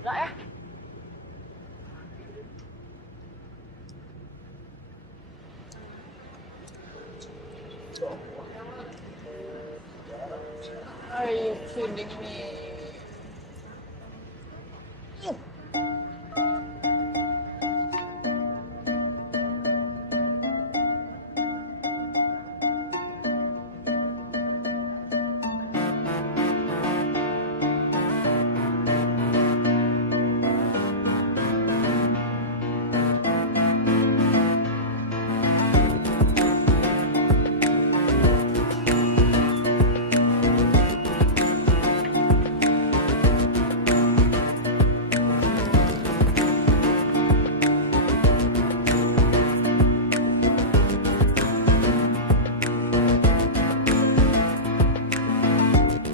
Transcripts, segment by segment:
Enggak ya? Are you kidding me?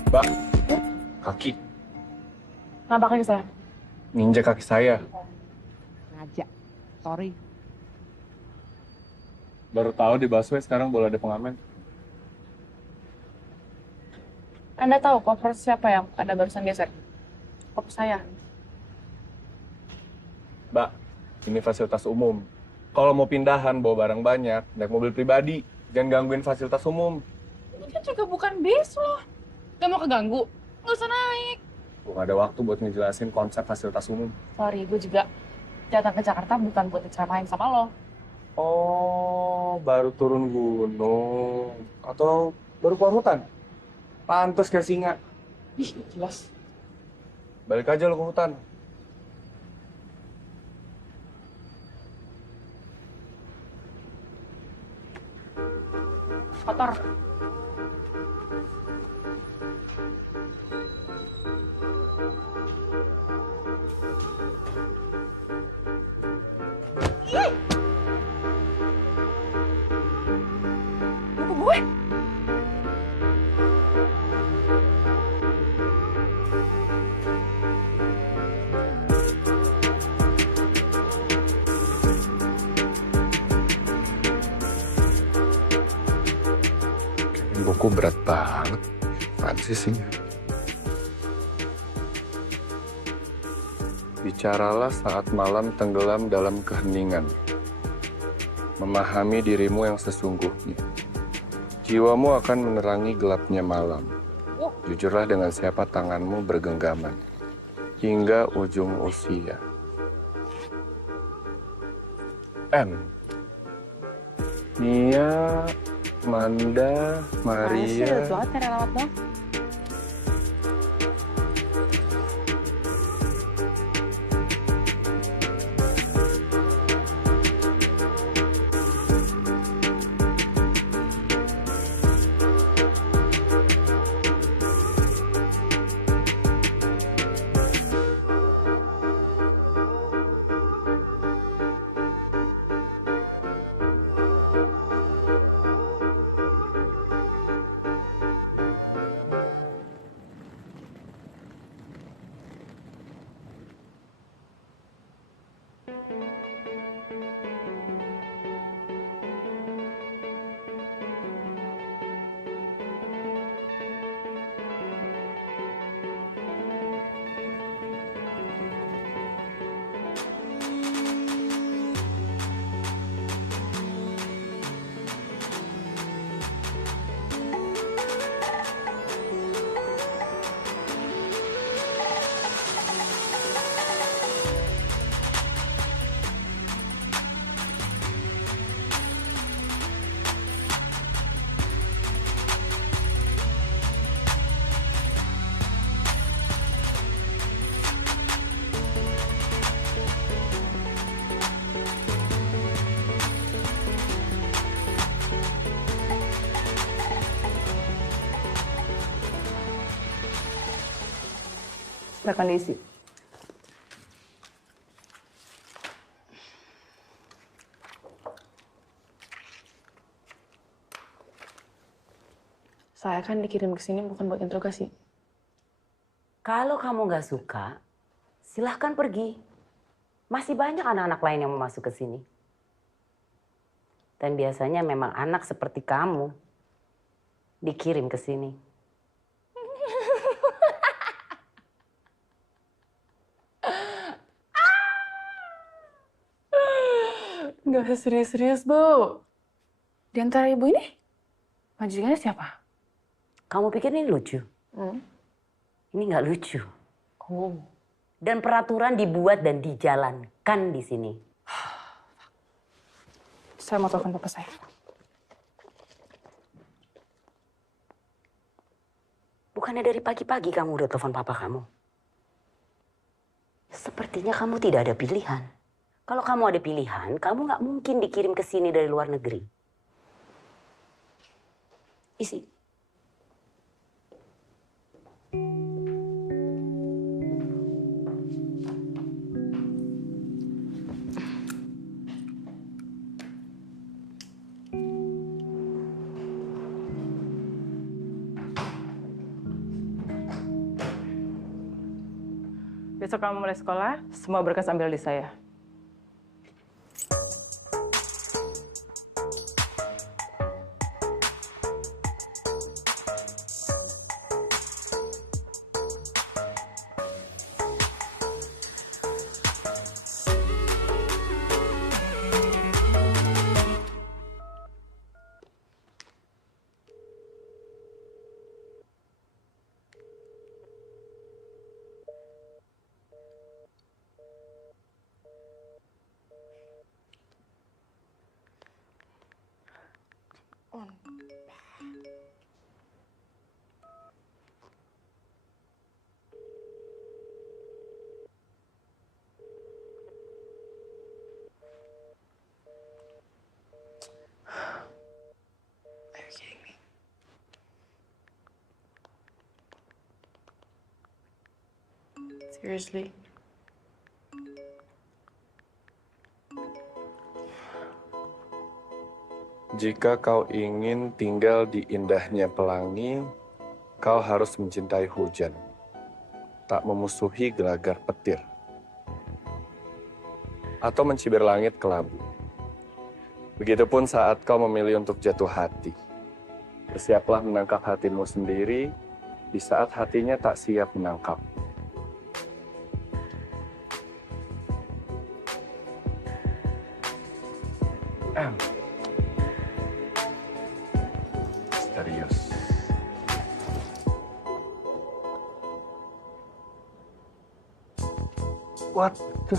Mbak, kaki. Kenapa kaki saya? Nginjek kaki saya. Ngajak. Sorry. Baru tahu di busway sekarang boleh ada pengamen. Anda tahu koper siapa yang Anda barusan geser? Koper saya. Mbak, ini fasilitas umum. Kalau mau pindahan bawa barang banyak, naik mobil pribadi. Jangan gangguin fasilitas umum. Ini kan juga bukan bis loh. Gak mau keganggu? Nggak usah naik. Gue gak ada waktu buat ngejelasin konsep fasilitas umum. Sorry, gue juga datang ke Jakarta bukan buat diceramain sama lo. Oh, baru turun gunung. Atau baru keluar hutan? Pantes kayak singa. Ih, jelas. Balik aja lo ke hutan. Kotor. Ih! Buku gue. Buku berat banget. Apaan sih isinya? Bicaralah saat malam tenggelam dalam keheningan. Memahami dirimu yang sesungguhnya. Jiwamu akan menerangi gelapnya malam. Jujurlah dengan siapa tanganmu bergenggaman. Hingga ujung usia. M. Nia, Manda, Maria. banget cara lewat doang. Silakan diisi. Saya kan dikirim ke sini bukan buat interogasi. Kalau kamu nggak suka, silahkan pergi. Masih banyak anak-anak lain yang mau masuk ke sini. Dan biasanya memang anak seperti kamu dikirim ke sini. Nggak usah serius-serius, Bu. Di antara ibu ini, majikannya siapa? Kamu pikir ini lucu? Ini nggak lucu. Oh. Dan peraturan dibuat dan dijalankan di sini. Saya mau telepon papa saya. Bukannya dari pagi-pagi kamu udah telepon papa kamu? Sepertinya kamu tidak ada pilihan. Kalau kamu ada pilihan, kamu nggak mungkin dikirim ke sini dari luar negeri. Isi. Besok kamu mulai sekolah, semua berkas ambil di saya. Seriously? Jika kau ingin tinggal di indahnya pelangi, kau harus mencintai hujan, tak memusuhi gelagar petir, atau mencibir langit kelabu. Begitupun saat kau memilih untuk jatuh hati. Bersiaplah menangkap hatimu sendiri di saat hatinya tak siap menangkap. Misterius. What the?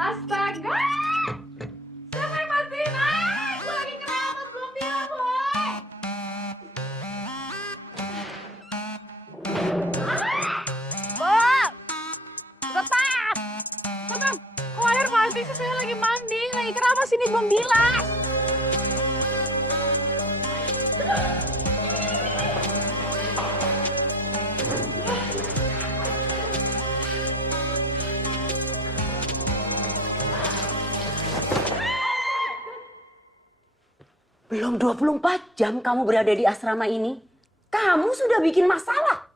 Astaga! Siapa yang matiin? Gue lagi keramas, belum bilang, boy! Tetap! Tetap! Kok air mati sih? Saya lagi mandi, lagi keramas ini belum bilas! Belum 24 jam kamu berada di asrama ini. Kamu sudah bikin masalah.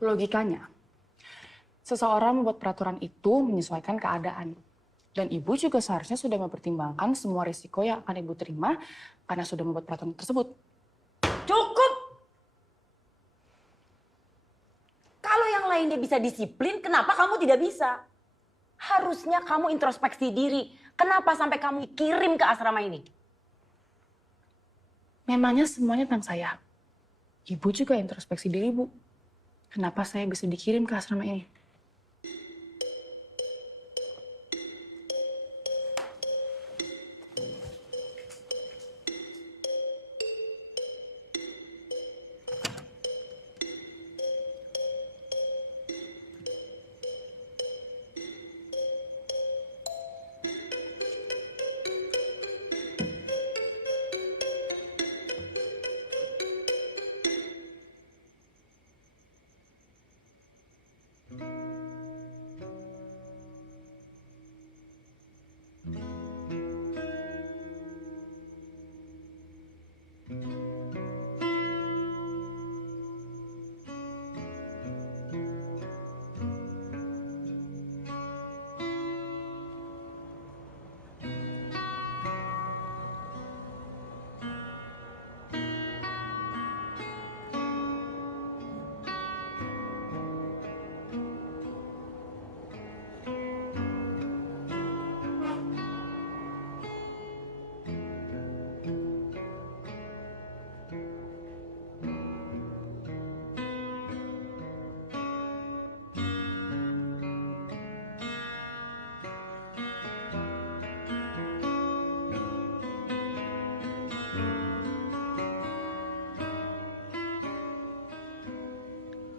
Logikanya, seseorang membuat peraturan itu menyesuaikan keadaan. Dan ibu juga seharusnya sudah mempertimbangkan semua risiko yang akan ibu terima karena sudah membuat peraturan tersebut. Cukup! Kalau yang lainnya bisa disiplin, kenapa kamu tidak bisa? Harusnya kamu introspeksi diri. Kenapa sampai kamu kirim ke asrama ini? Memangnya semuanya tentang saya. Ibu juga introspeksi diri, Bu. Kenapa saya bisa dikirim ke asrama ini?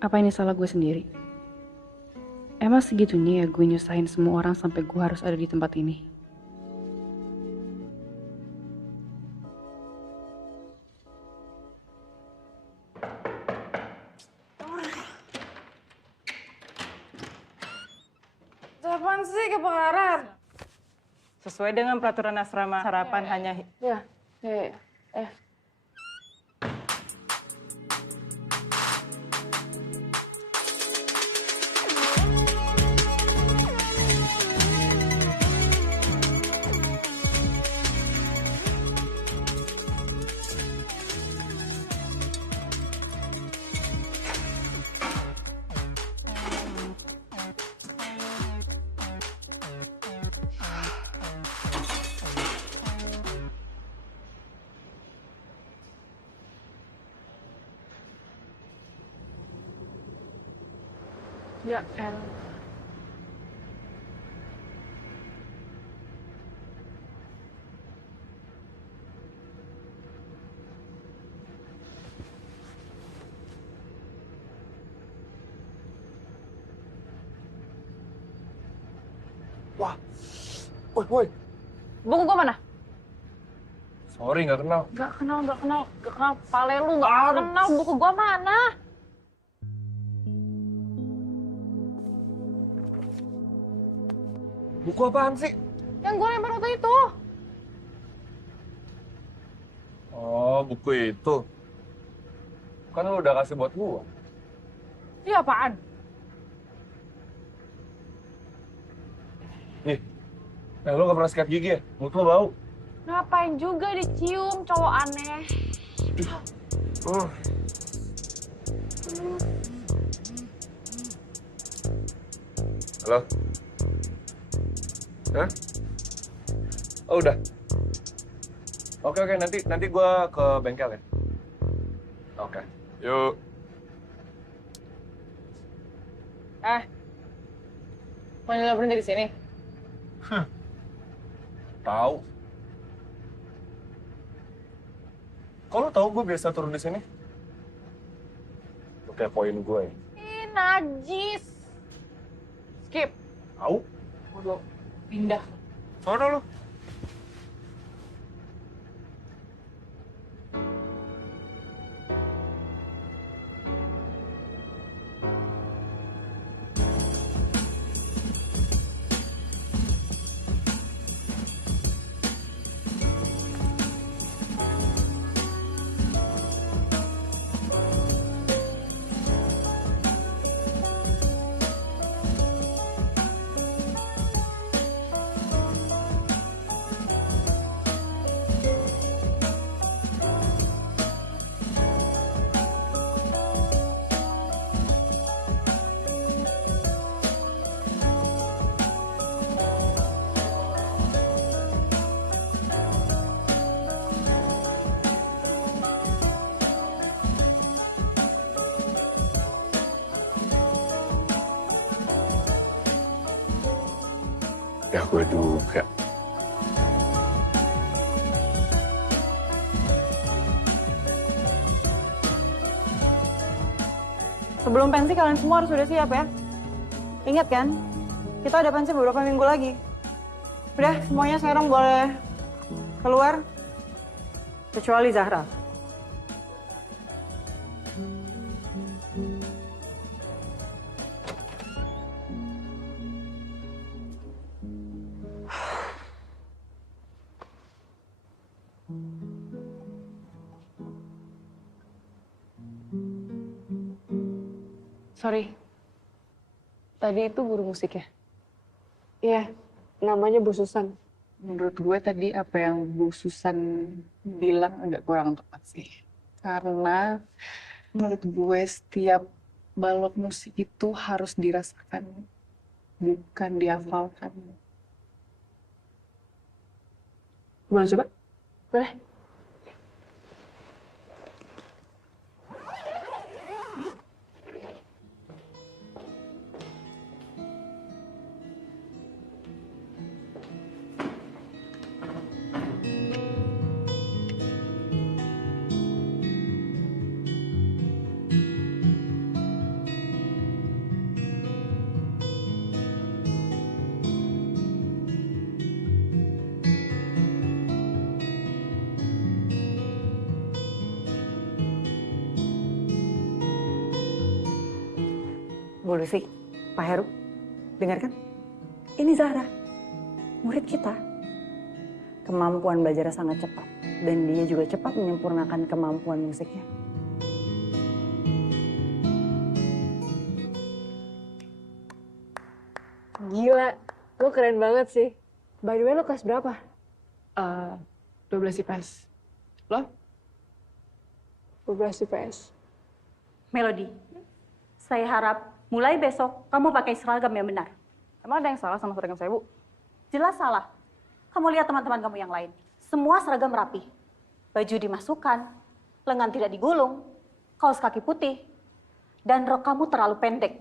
Apa ini salah gue sendiri? Emang segitunya ya gue nyusahin semua orang sampai gue harus ada di tempat ini? Apaan sih kebakaran? Sesuai dengan peraturan asrama, sarapan hanya... Ya. Ya, El. Wah, woi. Buku gue mana? Sorry, nggak kenal. Gak kenal. Pale lu gak kenal. Buku gue mana? Buku apaan sih? Yang gue lempar waktu itu. Oh, buku itu. Kan lu udah kasih buat gua. Iya apaan? Nih, lu gak pernah sikat gigi ya? Mulut lu bau. Ngapain juga dicium, cowok aneh. Halo? Hah? Oh udah. Oke, nanti gua ke bengkel ya. Oke. Yuk. Mau nyoba berhenti di sini? Tahu. Kok lu tahu gue biasa turun di sini? Lu kayak poin gue ya. Ih, najis. Skip. Tahu? Udah pindah. Sono lu. Ya gue duga. Sebelum pensi kalian semua harus sudah siap ya. Ingat kan, kita ada pensi beberapa minggu lagi. Udah, semuanya sekarang boleh keluar. Kecuali Zahra. Sorry. Tadi itu guru musik ya? Iya, namanya Bu Susan. Menurut gue tadi apa yang Bu Susan bilang agak kurang tepat sih. Karena menurut gue setiap balot musik itu harus dirasakan, bukan dihafalkan. Boleh coba? Boleh? Bu Lucy, Pak Heru, dengarkan. Ini Zahra, murid kita. Kemampuan belajarnya sangat cepat. Dan dia juga cepat menyempurnakan kemampuan musiknya. Gila, lo keren banget sih. By the way, lo kelas berapa? 12 IPS. Lo? 12 IPS. Melody, saya harap mulai besok kamu pakai seragam yang benar. Emang ada yang salah sama seragam saya, Bu? Jelas salah. Kamu lihat teman-teman kamu yang lain. Semua seragam rapi. Baju dimasukkan, lengan tidak digulung, kaos kaki putih, dan rok kamu terlalu pendek.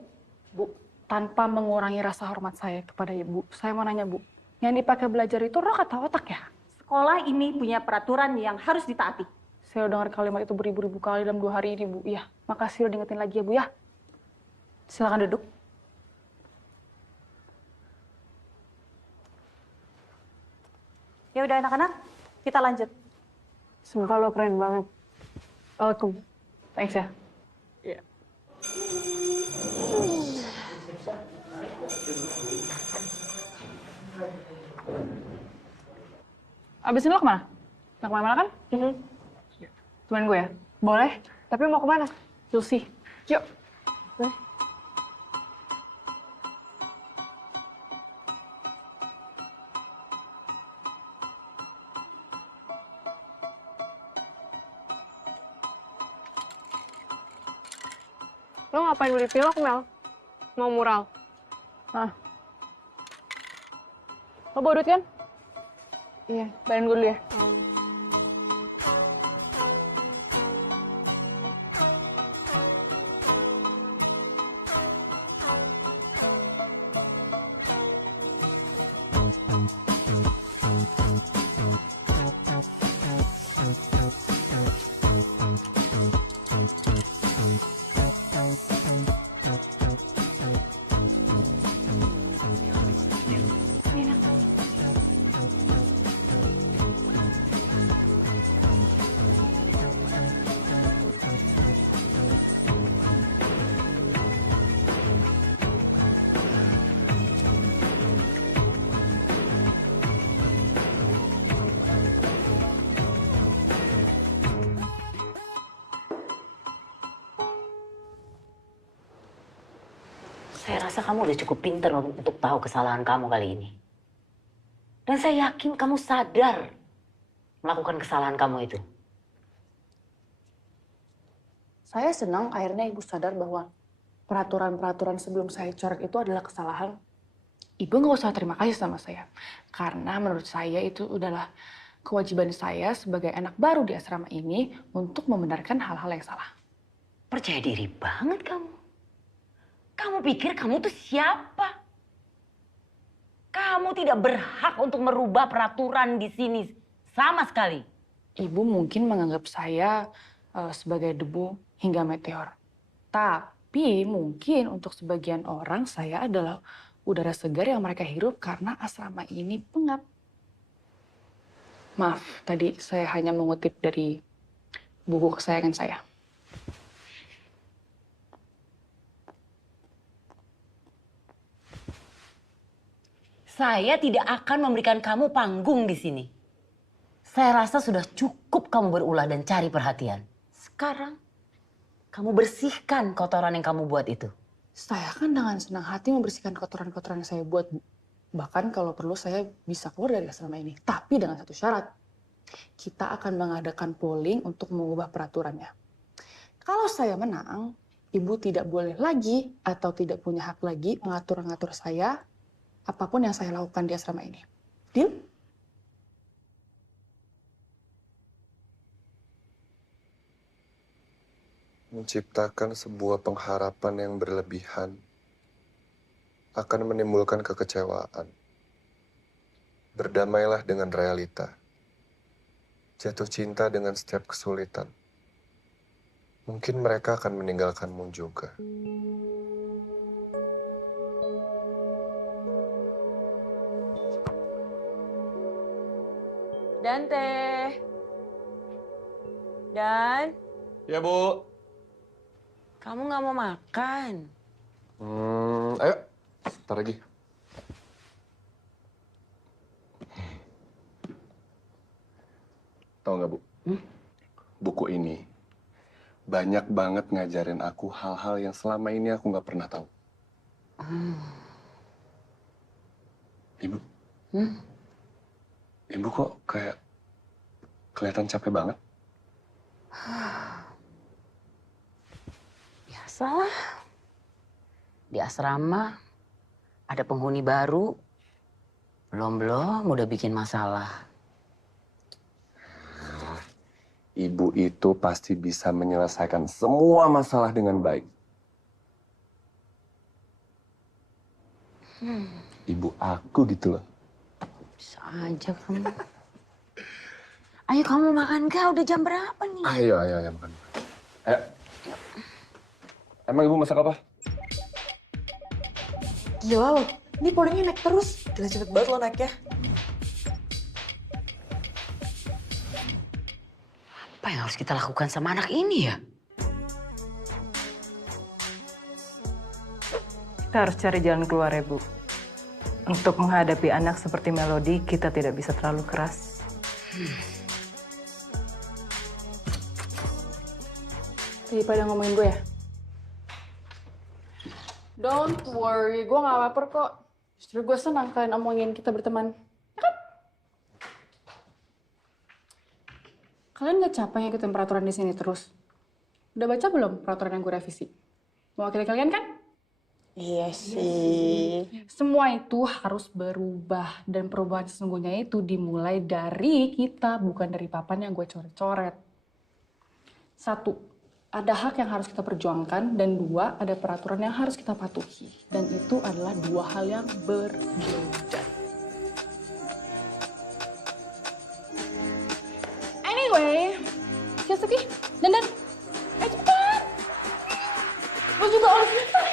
Bu, tanpa mengurangi rasa hormat saya kepada Ibu, saya mau nanya, Bu. Yang dipakai belajar itu rok atau otak ya? Sekolah ini punya peraturan yang harus ditaati. Saya udah dengar kalimat itu beribu-ribu kali dalam 2 hari ini, Bu. Ya, makasih udah diingetin lagi ya, Bu ya. Silakan duduk. Ya udah anak-anak, kita lanjut. Sumpah lo keren banget. Welcome. Thanks ya. Abis ini lo kemana? Mau kemana-mana kan? Temenin gue ya? Boleh? Tapi mau kemana? You'll see. Yuk. Boleh. Lo ngapain beli pilok, Mel? Mau mural? Nah. Lo bawa duit kan? Iya, bayarin gue dulu ya. Saya rasa kamu udah cukup pinter untuk tahu kesalahan kamu kali ini. Dan saya yakin kamu sadar melakukan kesalahan kamu itu. Saya senang akhirnya Ibu sadar bahwa peraturan-peraturan sebelum saya coret itu adalah kesalahan. Ibu nggak usah terima kasih sama saya. Karena menurut saya itu adalah kewajiban saya sebagai anak baru di asrama ini untuk membenarkan hal-hal yang salah. Percaya diri banget kamu. Kamu pikir kamu tuh siapa? Kamu tidak berhak untuk merubah peraturan di sini sama sekali. Ibu mungkin menganggap saya sebagai debu hingga meteor. Tapi mungkin untuk sebagian orang saya adalah udara segar yang mereka hirup karena asrama ini pengap. Maaf, tadi saya hanya mengutip dari buku kesayangan saya. Saya tidak akan memberikan kamu panggung di sini. Saya rasa sudah cukup kamu berulah dan cari perhatian. Sekarang, kamu bersihkan kotoran yang kamu buat itu. Saya kan dengan senang hati membersihkan kotoran-kotoran yang saya buat, Bu. Bahkan kalau perlu saya bisa keluar dari asrama ini. Tapi dengan satu syarat. Kita akan mengadakan polling untuk mengubah peraturannya. Kalau saya menang, Ibu tidak boleh lagi atau tidak punya hak lagi mengatur-ngatur saya apapun yang saya lakukan di asrama ini. Deal? Menciptakan sebuah pengharapan yang berlebihan akan menimbulkan kekecewaan. Berdamailah dengan realita. Jatuh cinta dengan setiap kesulitan. Mungkin mereka akan meninggalkanmu juga. Dan teh. Dan Ya, Bu. Kamu nggak mau makan? Ayo, sebentar lagi. Tahu nggak, Bu? Buku ini banyak banget ngajarin aku hal-hal yang selama ini aku nggak pernah tahu. Ibu? Ibu kok kayak kelihatan capek banget? Biasalah. Di asrama ada penghuni baru. Belum udah bikin masalah. Ibu itu pasti bisa menyelesaikan semua masalah dengan baik. Ibu aku gitu loh. Bisa aja kamu. Ayo kamu makan kah? Udah jam berapa nih? Ayo makan. Ayo. Emang ibu masak apa? Gila lo, ini podiumnya naik terus. Gila cepet banget lo naiknya. Apa yang harus kita lakukan sama anak ini ya? Kita harus cari jalan keluar ya, Bu. Untuk menghadapi anak seperti Melody, kita tidak bisa terlalu keras. Daripada ngomongin gue ya? Don't worry, gue gak lapar kok. Justru gue senang kalian omongin kita berteman. Ya kan? Kalian gak capek ngikutin peraturan di sini terus? Udah baca belum peraturan yang gue revisi? Mewakili kalian kan? Iya sih. Semua itu harus berubah. Dan perubahan sesungguhnya itu dimulai dari kita, bukan dari papan yang gue coret-coret. 1. Ada hak yang harus kita perjuangkan, dan 2, ada peraturan yang harus kita patuhi. Dan itu adalah 2 hal yang berbeda. Anyway, Yasuki, dandan. Cepetan! Gue juga harus cepetan.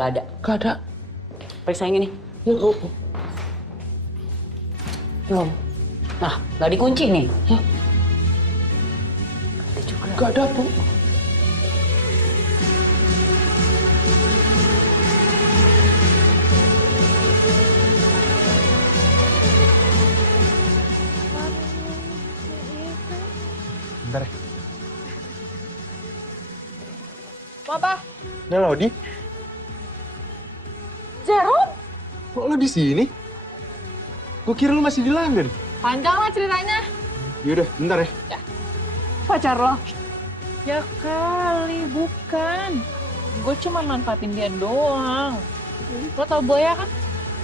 Gak ada. Gak ada. Periksa yang ini. Belum. Nah, gak dikunci nih. Ada juga. Gak ada, Bu. Bentar ya. Apa? Melody, Jerome? kok lo di sini? Gue kira lo masih di London. Panjang lah ceritanya. Yaudah, bentar ya. Pacar lo? Ya kali, bukan. Gue cuma manfaatin dia doang. Lo tau Boya kan?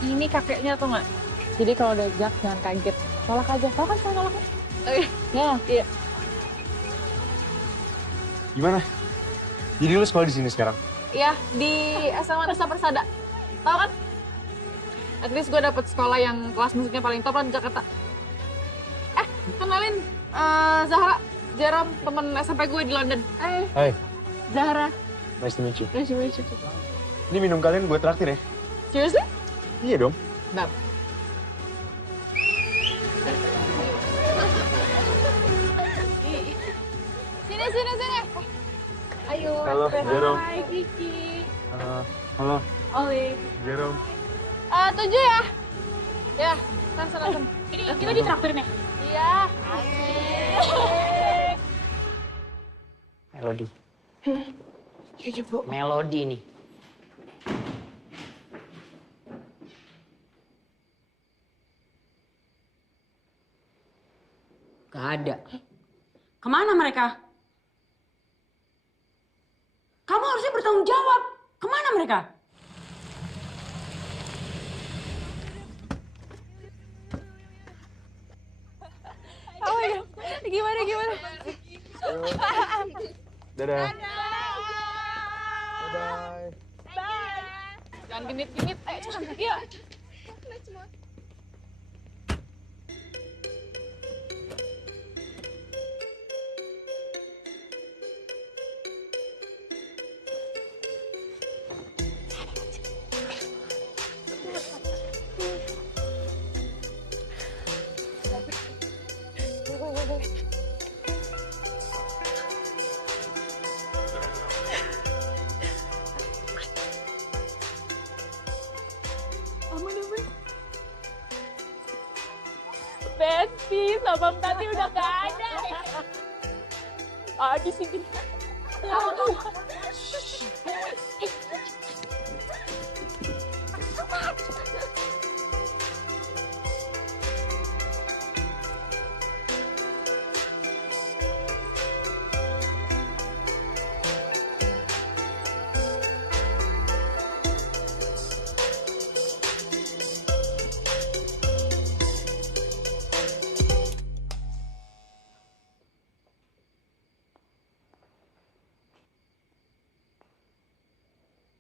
Ini kakeknya tuh nggak? Jadi kalau diajak jangan kaget. Tolak aja. Tau kan saya nolak? Ya, iya. Gimana? Jadi lo sekolah di sini sekarang? Iya, di SMA Nusa Persada. Tau kan? At least gue dapet sekolah yang kelas musiknya paling top lah di Jakarta. Kenalin, Zahra, Jerome, temen SMP gue di London. Hai, Zahra. nice to meet you. Nice to meet you. Ini minum kalian gue traktir ya? Seriously? Iya dong. Bentar. Sini. Ayo. Halo, Jerome. Hai, Kiki. Halo, Oli. Jerome. 7 ya? Ya, langsung. Ini kita ditraktir nih? Iya. Melodi. Iya, Bu. Melodi nih. Gak ada. Kemana mereka? Kamu harusnya bertanggung jawab. Kemana mereka? Oh iya, gimana? Dadah. Jangan genit-genit, ayo cepet, yuk. Besti sama Tati udah gak ada. Adi sih gini.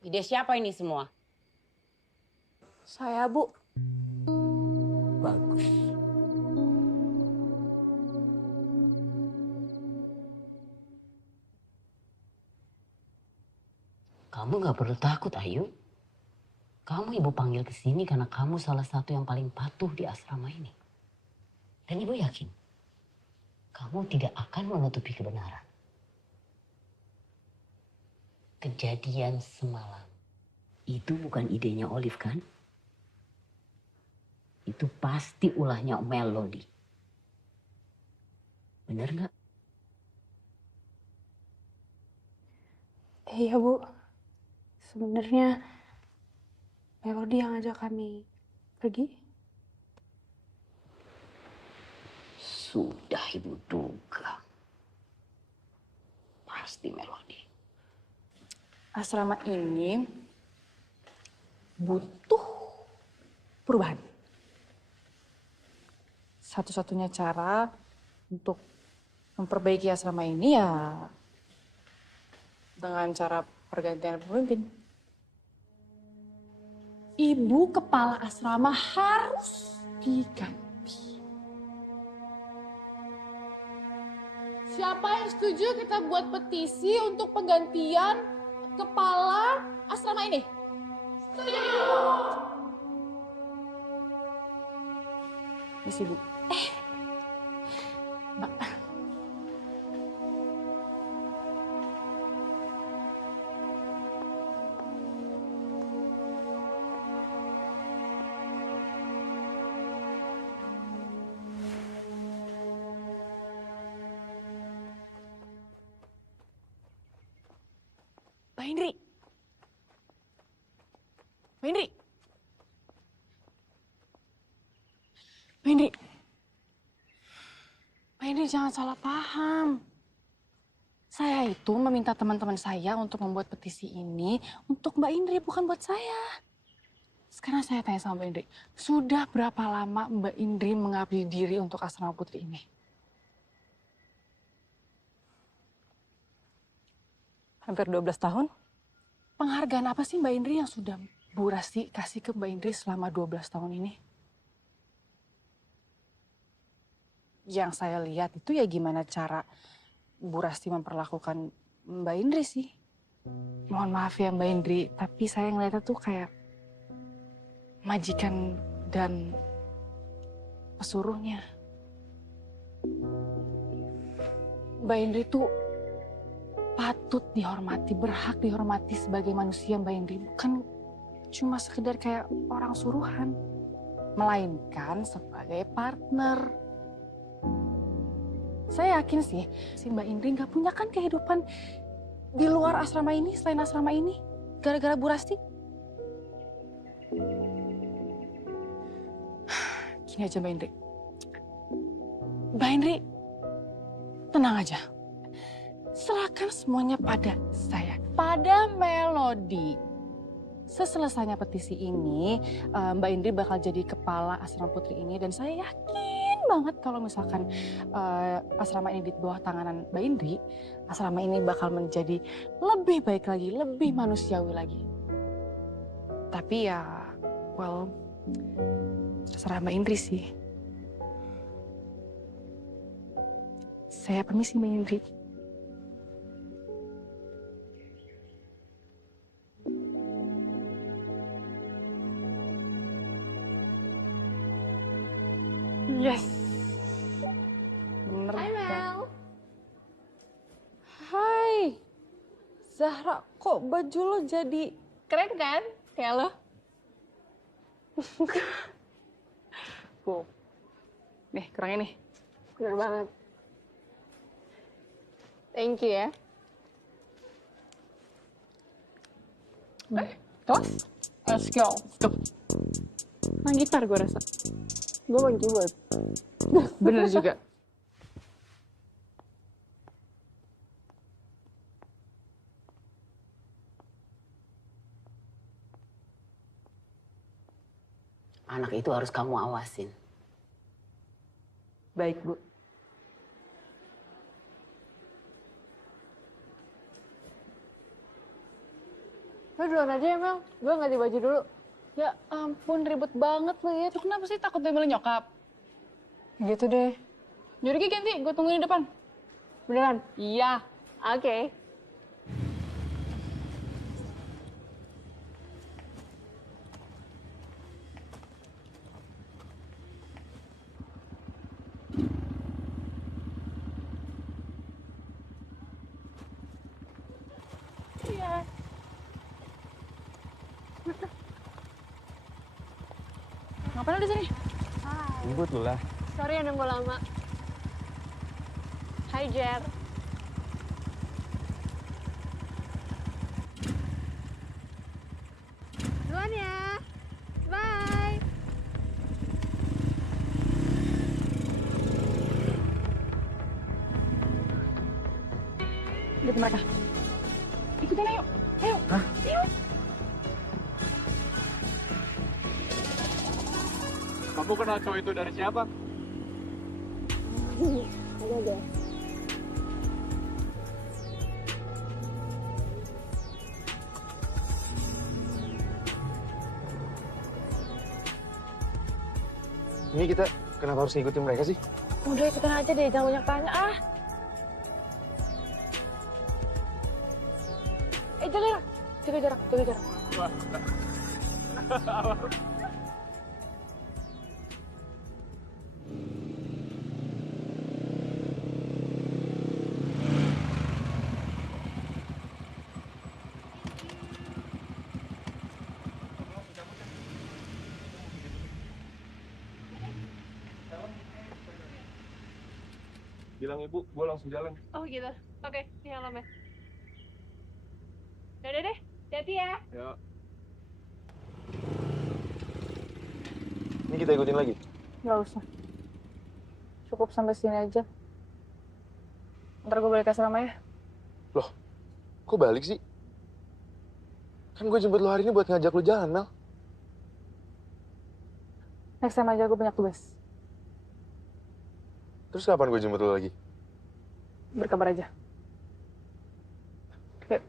Ide siapa ini semua? Saya, Bu. Bagus. Kamu gak perlu takut, Ayu. Kamu ibu panggil ke sini karena kamu salah satu yang paling patuh di asrama ini. Dan ibu yakin, kamu tidak akan menutupi kebenaran. Kejadian semalam, itu bukan idenya Olive kan? Itu pasti ulahnya Melody. Bener nggak? Iya, Bu. Sebenarnya Melody yang ngajak kami pergi. Sudah ibu duga. Pasti Melody. Asrama ini butuh perubahan. Satu-satunya cara untuk memperbaiki asrama ini ya dengan cara pergantian pemimpin. Ibu kepala asrama harus diganti. Siapa yang setuju kita buat petisi untuk penggantian kepala asrama ini? Setuju! Misi, Bu. Mbak. Mbak Indri. Mbak Indri. Mbak Indri. Mbak Indri jangan salah paham. Saya itu meminta teman-teman saya untuk membuat petisi ini untuk Mbak Indri, bukan buat saya. Sekarang saya tanya sama Mbak Indri, sudah berapa lama Mbak Indri mengabdi diri untuk asrama putri ini? Hampir 12 tahun. Penghargaan apa sih Mbak Indri yang sudah Bu Rasti kasih ke Mbak Indri selama 12 tahun ini? Yang saya lihat itu ya gimana cara Bu Rasti memperlakukan Mbak Indri sih. Mohon maaf ya Mbak Indri, tapi saya ngeliatnya tuh kayak majikan dan pesuruhnya. Mbak Indri tuh patut dihormati, berhak dihormati sebagai manusia Mbak Indri. Bukan cuma sekedar kayak orang suruhan, melainkan sebagai partner. Saya yakin sih, si Mbak Indri nggak punya kan kehidupan di luar asrama ini, selain asrama ini, gara-gara Bu Rasti. Gini aja Mbak Indri. Mbak Indri, tenang aja. Serahkan semuanya pada saya, pada Melody. Seselesainya petisi ini, Mbak Indri bakal jadi kepala asrama putri ini. Dan saya yakin banget kalau misalkan asrama ini di bawah tanganan Mbak Indri, asrama ini bakal menjadi lebih baik lagi, lebih manusiawi lagi. Tapi ya, well, terserah Mbak Indri sih. Saya permisi Mbak Indri. Yes. Bener. Hai Mel. Hai. Zahra, kok baju lo jadi Keren kan? Kayak lo. nih, kurang ini. Bener banget. Thank you ya. Tos? Let's go. Tuh. Main gitar gue rasa. Gue main keyboard. Bener juga. Anak itu harus kamu awasin. Baik, Bu. Lo duluan aja ya Mel. Gue ganti baju dulu. Ya ampun, ribet banget lo ya. Tuh kenapa sih takut diambil nyokap? Gitu deh. Yaudah ganti, gue tungguin di depan. Beneran? Iya. Oke. Iya. Ngapain lo di sini? Ribut lu lah. Sorry ya nunggu lama. Hai Jer. Duluan ya. Bye. Lihat mereka. Ikutin ayo. Ayo. Hah? Ayo. Kamu kenal cowok itu dari siapa? Ada deh. Ini kita kenapa harus ngikutin mereka sih? Udah ikutin aja deh, jangan banyak tanya ah. Jaga jarak, jaga jarak. Bilang ibu, gue langsung jalan. Oh gitu. Oke, tinggal lo, Mel. Dadah deh, hati ya. Ya. Ini kita ikutin lagi. Nggak usah. Cukup sampai sini aja. Ntar gue balik ke asrama ya. Loh, kok balik sih? Kan gue jemput lo hari ini buat ngajak lo jalan, Mel. Next time aja gue banyak tugas. Terus kapan gue jemput lo lagi? Berkabar aja. Yuk.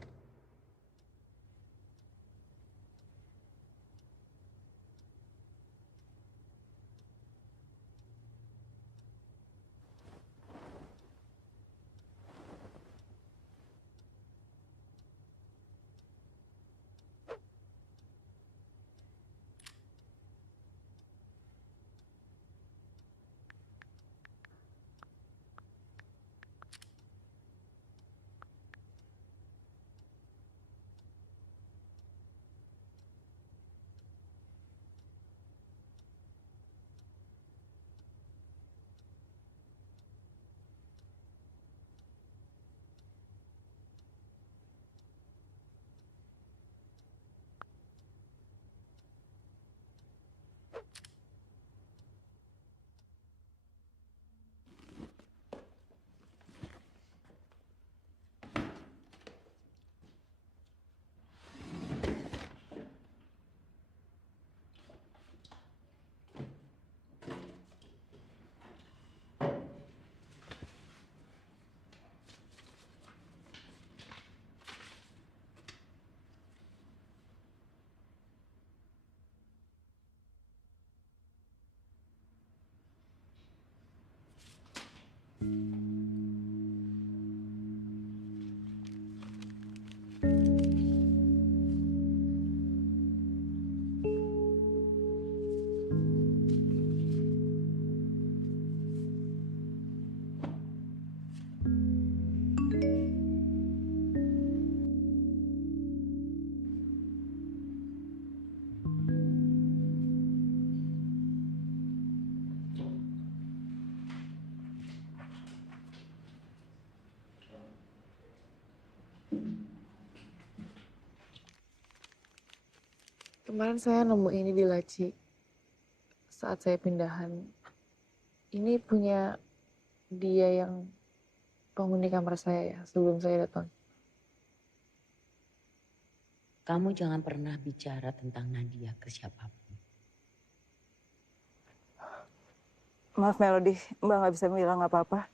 Kemarin saya nemu ini di laci saat saya pindahan. Ini punya dia yang penghuni kamar saya ya sebelum saya datang. Kamu jangan pernah bicara tentang Nadia ke siapapun. Maaf Melody, Mbak nggak bisa bilang apa-apa.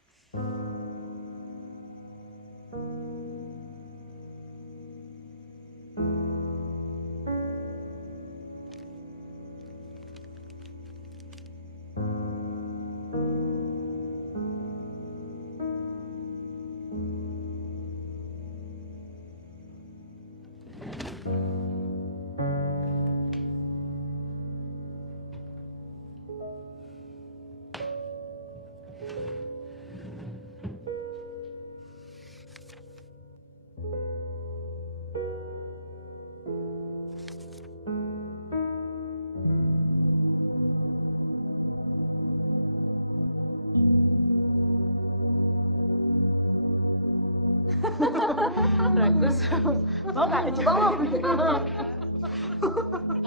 Bagus. Mau nggak? Coba mau.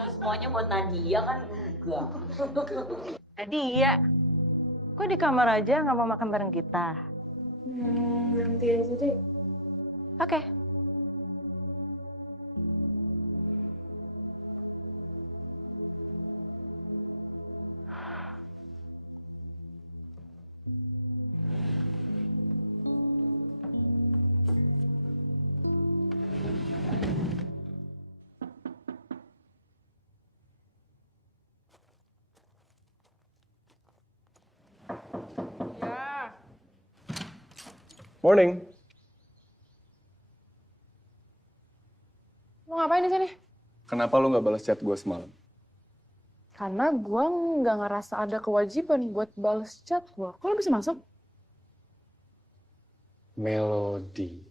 Semuanya buat Nadia kan enggak. Nadia, kok di kamar aja nggak mau makan bareng kita? Nanti aja deh. Oke. Morning. Lo ngapain di sini? Kenapa lu nggak balas chat gue semalam? Karena gue nggak ngerasa ada kewajiban buat balas chat gue. Kok lo bisa masuk? Melody.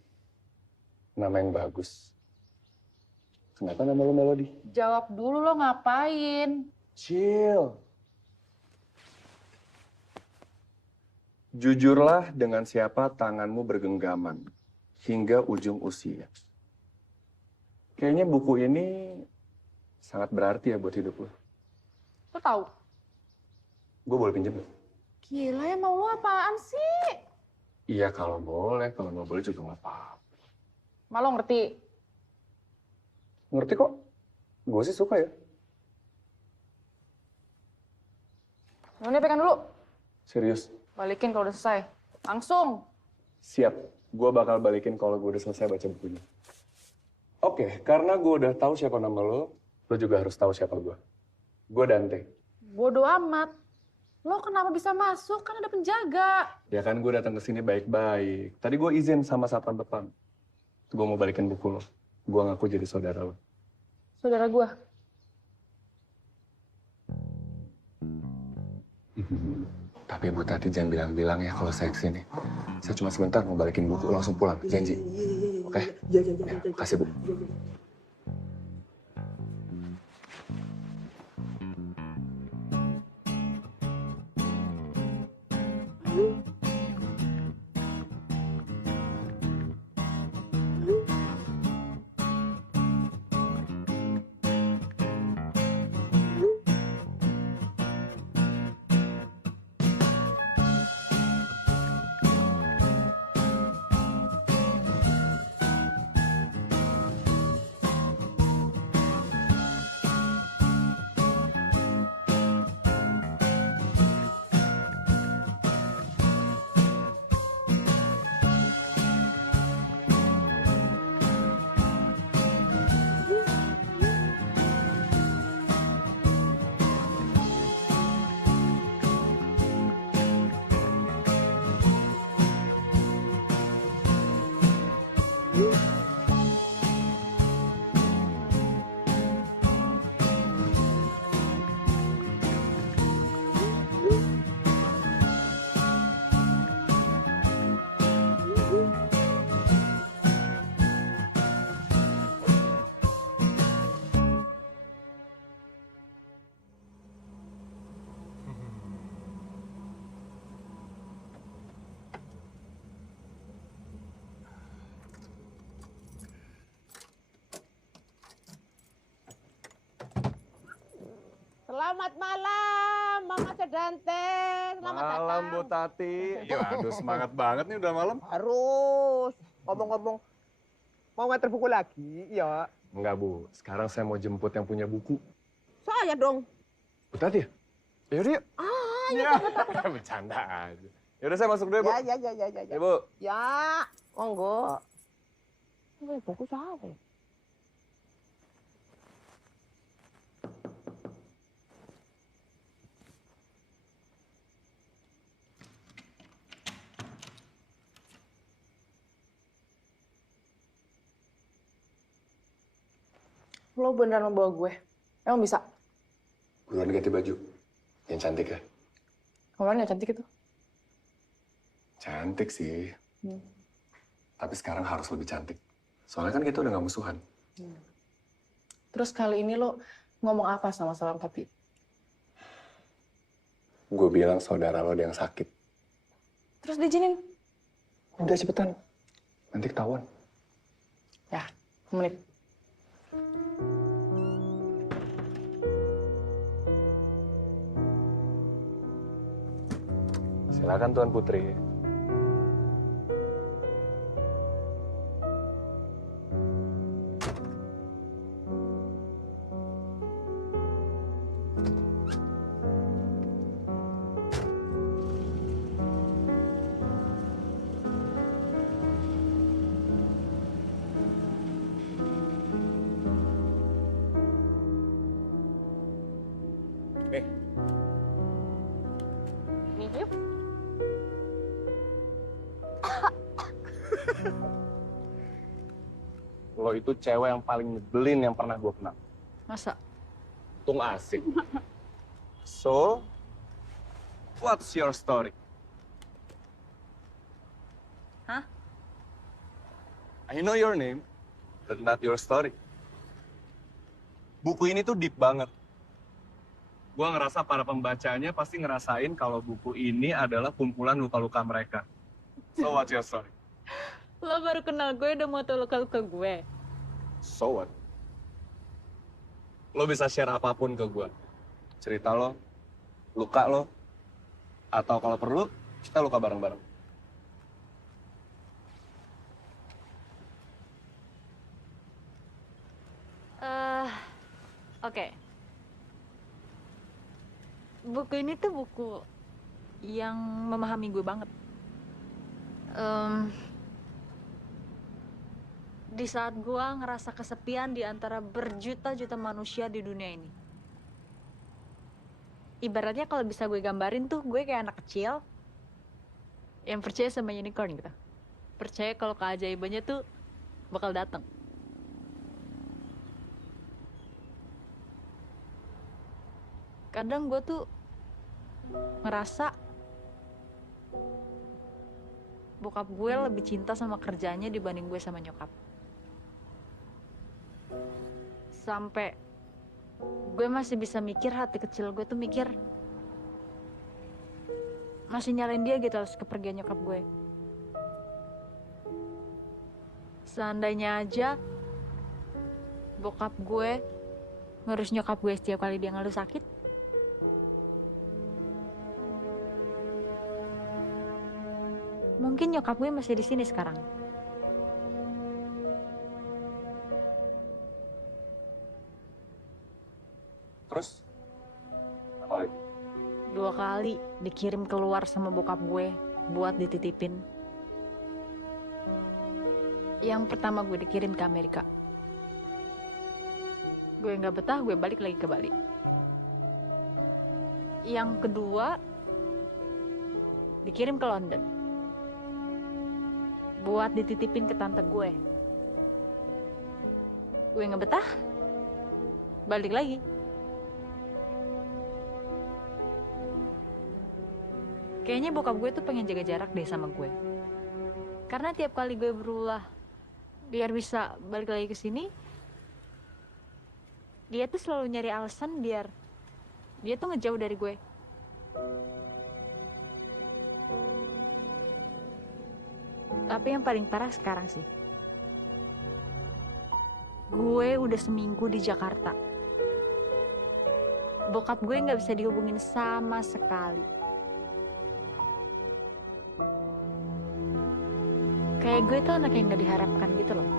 Nama yang bagus. Kenapa nama lu Melody? Jawab dulu lo ngapain? Chill. Jujurlah dengan siapa tanganmu bergenggaman hingga ujung usia. Kayaknya buku ini sangat berarti ya buat hidup lo. Lo tahu? Gue boleh pinjam nggak? Gila ya, mau lo apaan sih? Iya kalau nggak boleh juga nggak apa-apa. Malah ngerti. Ngerti kok. Gue sih suka ya. Lo pegang dulu. Serius. Balikin kalau udah selesai. Langsung. Siap. Gue bakal balikin kalau gue udah selesai baca bukunya. Oke, karena gue udah tahu siapa nama lo juga harus tahu siapa gue. Gue Dante. Bodoh amat. Lo kenapa bisa masuk? Kan ada penjaga. Ya kan gue datang ke sini baik-baik. Tadi gue izin sama satpam depan. Gue mau balikin buku lo. Gue ngaku jadi saudara lo. Saudara gue. Tapi Bu Tati jangan bilang-bilang ya kalau saya kesini. Saya cuma sebentar mau balikin buku, langsung pulang. Janji. Oke? Ya, kasih Bu. Selamat malam, Mama Sedanten. Selamat Malam, datang. Bu Tati. Ya, aduh semangat banget nih udah malam. Harus. Ngomong-ngomong, mau nganter buku lagi? Ya. Enggak, Bu. Sekarang saya mau jemput yang punya buku. Saya dong. Bu Tati ya? Yaudah yuk. Ya. Bercanda aja. Yaudah saya masuk dulu ya, Bu. Ya. Ya, Bu. Ya, monggo. Ini buku saya. Lo beneran mau bawa gue? Emang bisa? Buruan ganti baju. Yang cantik ya? Kemarin gak cantik itu. Cantik sih. Tapi sekarang harus lebih cantik. Soalnya kan kita udah gak musuhan. Terus kali ini lo ngomong apa sama salam papi? Gue bilang saudara lo ada yang sakit. Terus diizinin? Udah cepetan. Nanti ketahuan. Ya, menit. Silakan Tuan Putri. Lo itu cewek yang paling nyebelin yang pernah gue kenal. Masa? Tung asik. So, what's your story? Hah? I know your name, but not your story. Buku ini tuh deep banget. Gua ngerasa para pembacanya pasti ngerasain kalau buku ini adalah kumpulan luka-luka mereka. So, what's your story? Lo baru kenal gue udah mau tau luka-luka gue. So what? Lo bisa share apapun ke gue. Cerita lo, luka lo, atau kalau perlu, kita luka bareng-bareng. Oke. Buku ini tuh buku yang memahami gue banget. Di saat gue ngerasa kesepian di antara berjuta-juta manusia di dunia ini. Ibaratnya kalau bisa gue gambarin tuh gue kayak anak kecil yang percaya sama unicorn gitu. Percaya kalau keajaibannya tuh bakal datang. Kadang gue tuh ngerasa bokap gue lebih cinta sama kerjanya dibanding gue sama nyokap. Sampai gue masih bisa mikir, hati kecil gue tuh mikir masih nyalain dia gitu atas kepergian nyokap gue. Seandainya aja bokap gue ngurus nyokap gue setiap kali dia ngeluh sakit, mungkin nyokap gue masih di sini sekarang. Terus? Apa lagi? 2 kali dikirim keluar sama bokap gue buat dititipin. Yang pertama gue dikirim ke Amerika. Gue nggak betah, gue balik lagi ke Bali. Yang kedua dikirim ke London buat dititipin ke tante gue. Gue nggak betah, balik lagi. Kayaknya bokap gue tuh pengen jaga jarak deh sama gue. Karena tiap kali gue berulah biar bisa balik lagi ke sini, dia tuh selalu nyari alasan biar dia tuh ngejauh dari gue. Tapi yang paling parah sekarang sih, gue udah seminggu di Jakarta. bokap gue nggak bisa dihubungin sama sekali. Kayak gue tuh anak yang nggak diharapkan gitu loh.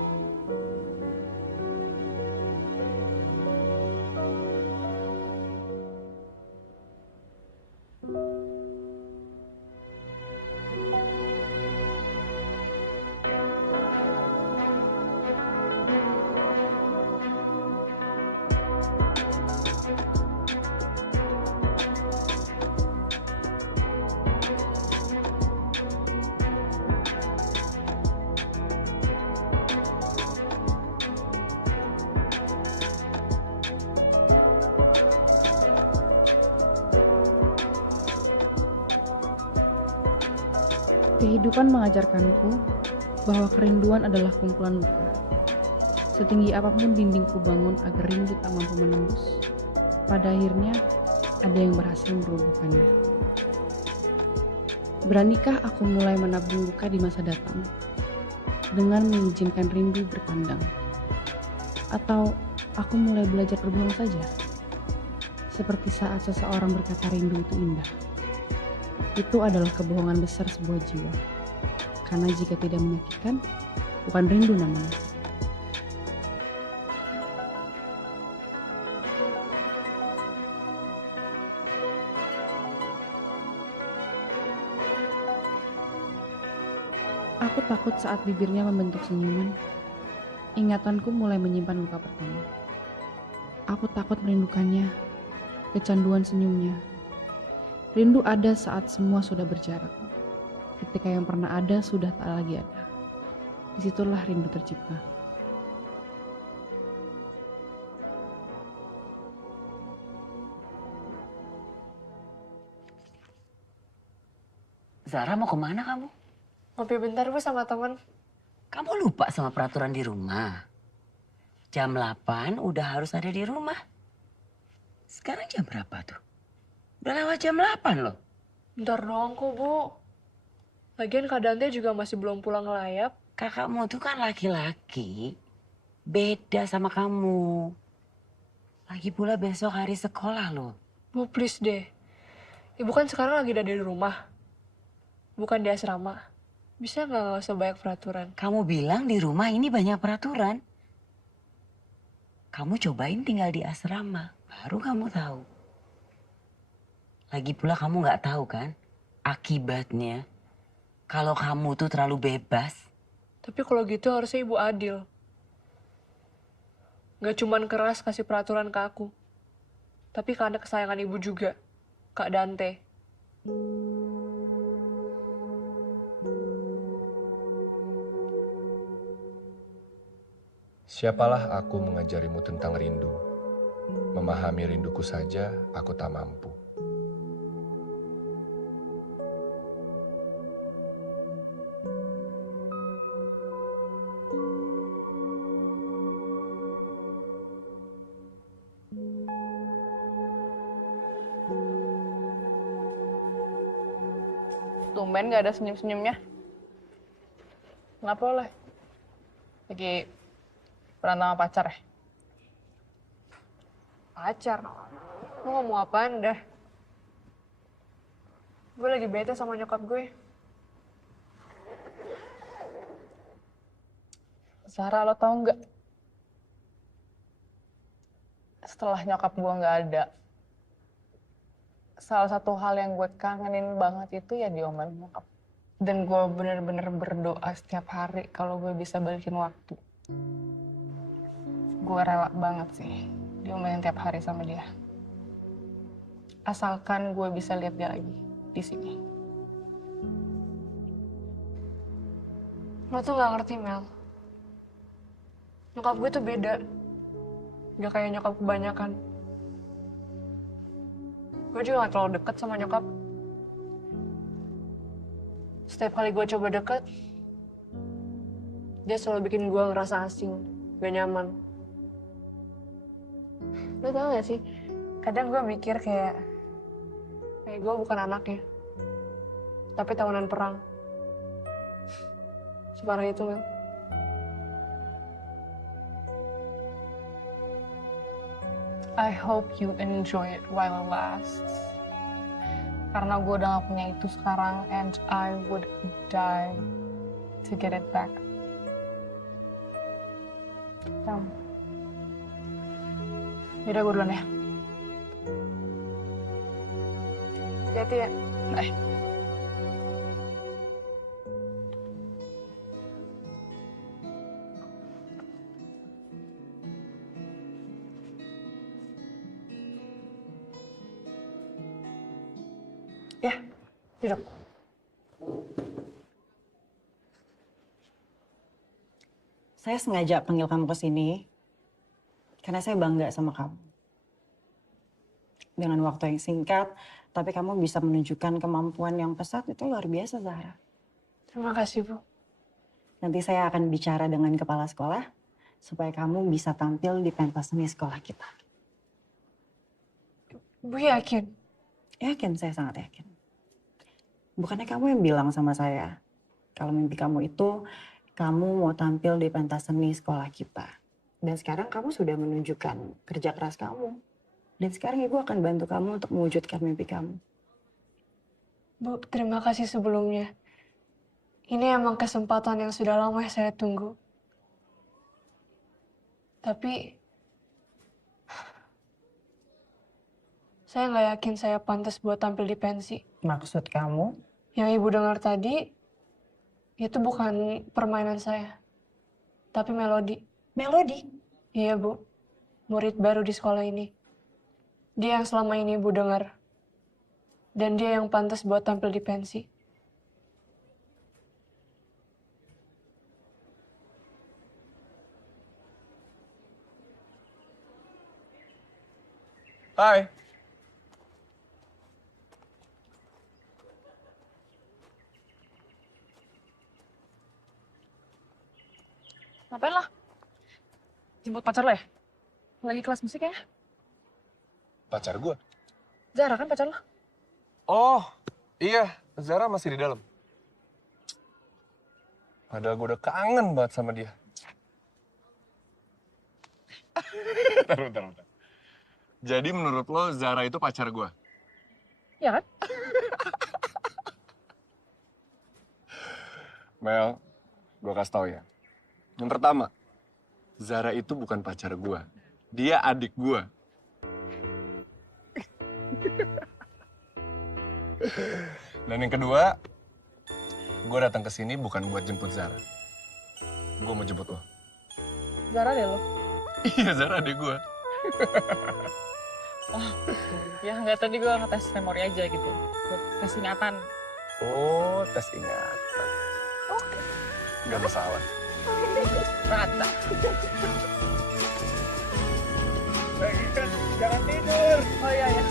Kehidupan mengajarkanku bahwa kerinduan adalah kumpulan luka. Setinggi apapun dinding ku bangun agar rindu tak mampu menembus, pada akhirnya ada yang berhasil merobohkannya. Beranikah aku mulai menabung luka di masa datang dengan mengizinkan rindu berkandang? Atau aku mulai belajar berbohong saja? Seperti saat seseorang berkata rindu itu indah. Itu adalah kebohongan besar sebuah jiwa. Karena jika tidak menyakitkan, bukan rindu namanya. Aku takut saat bibirnya membentuk senyuman. Ingatanku mulai menyimpan luka pertama. Aku takut merindukannya, kecanduan senyumnya. Rindu ada saat semua sudah berjarak. Ketika yang pernah ada sudah tak lagi ada. Disitulah rindu tercipta. Zara mau kemana kamu? Ngopi bentar Bu sama temen. Kamu lupa sama peraturan di rumah. Jam 8 udah harus ada di rumah. Sekarang jam berapa tuh? Udah lewat jam 8 loh. Bentar doang kok Bu. Lagian Kak Dante juga masih belum pulang ngelayap. Kakakmu tuh kan laki-laki. Beda sama kamu. Lagi pula besok hari sekolah loh. Bu please deh. Ibu kan sekarang lagi ada di rumah. Bukan di asrama. Bisa nggak usah banyak peraturan? Kamu bilang di rumah ini banyak peraturan. Kamu cobain tinggal di asrama. Baru kamu tahu. Lagi pula kamu nggak tahu kan akibatnya kalau kamu tuh terlalu bebas. Tapi kalau gitu harusnya Ibu adil. Nggak cuman keras kasih peraturan ke aku. Tapi ke anak kesayangan Ibu juga. Kak Dante. Siapalah aku mengajarimu tentang rindu. Memahami rinduku saja aku tak mampu. Tumben gak ada senyum-senyumnya. Kenapa oleh? Lagi berantem sama pacar ya? Pacar. Lu ngomong apaan dah? Gue lagi bete sama nyokap gue. Zara, lo tau nggak? Setelah nyokap gue nggak ada, salah satu hal yang gue kangenin banget itu ya diomelin nyokap. Dan gue bener-bener berdoa setiap hari kalau gue bisa balikin waktu. Gue rela banget sih diomelin tiap hari sama dia. Asalkan gue bisa lihat dia lagi di sini. Lo tuh gak ngerti, Mel. Nyokap gue tuh beda. Gak kayak nyokap kebanyakan. Gue juga gak terlalu deket sama nyokap. Setiap kali gue coba deket, dia selalu bikin gue ngerasa asing, gak nyaman. Lo tau gak sih, kadang gue mikir kayak gue bukan anaknya, tapi tahunan perang. Separah itu, Mel. I hope you enjoy it while it lasts. Karena gue udah gak punya itu sekarang, and I would die to get it back. Yaudah gue duluan ya. Hati-hati ya. Bye. Ya, duduk. Saya sengaja panggil kamu ke sini karena saya bangga sama kamu. Dengan waktu yang singkat, tapi kamu bisa menunjukkan kemampuan yang pesat, itu luar biasa, Zahra. Terima kasih, Bu. Nanti saya akan bicara dengan kepala sekolah supaya kamu bisa tampil di pentas seni sekolah kita. Bu yakin? Yakin, saya sangat yakin. Bukannya kamu yang bilang sama saya, kalau mimpi kamu itu, kamu mau tampil di pentas seni sekolah kita. Dan sekarang kamu sudah menunjukkan kerja keras kamu. Dan sekarang Ibu akan bantu kamu untuk mewujudkan mimpi kamu. Bu, terima kasih sebelumnya. Ini emang kesempatan yang sudah lama saya tunggu. Tapi saya nggak yakin saya pantas buat tampil di pensi. Maksud kamu? Yang Ibu dengar tadi, itu bukan permainan saya, tapi melodi. Melodi? Iya, Bu. Murid baru di sekolah ini. Dia yang selama ini Ibu dengar. Dan dia yang pantas buat tampil di pensi. Hai. Ngapain lah? Jemput pacar lo ya? Lagi kelas musik ya? Pacar gue? Zara kan pacar lo? Oh, iya. Zara masih di dalam. Padahal gue udah kangen banget sama dia. Bentar. Jadi menurut lo Zara itu pacar gue? Iya kan? Mel, gue kasih tau ya. Yang pertama, Zara itu bukan pacar gue. Dia adik gue. Dan yang kedua, gue datang ke sini bukan buat jemput Zara. Gue mau jemput lo. Zara deh lo? Iya, Zara adik gue. Oh, ya nggak, tadi gue ngetes memori aja gitu. Buat tes ingatan. Oh, tes ingatan. Oke. Gak masalah. Rata. Lagi kan, jangan tidur. Oh iya ya.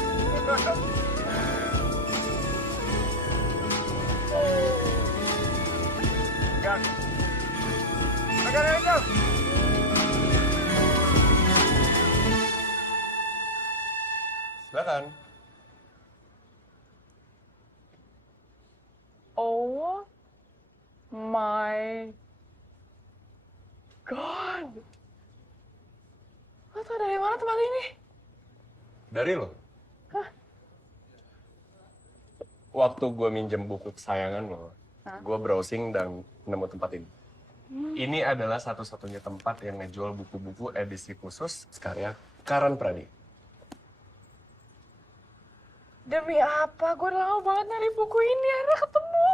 Enggak. Makan aja. Silakan. Oh my God. Lo tau dari mana tempat ini? Dari lo? Hah? Waktu gue minjem buku kesayangan lo, gue browsing dan nemu tempat ini. Ini adalah satu-satunya tempat yang ngejual buku-buku edisi khusus karya Karan Pradi. Demi apa? Gue udah lama banget nyari buku ini, akhirnya ketemu.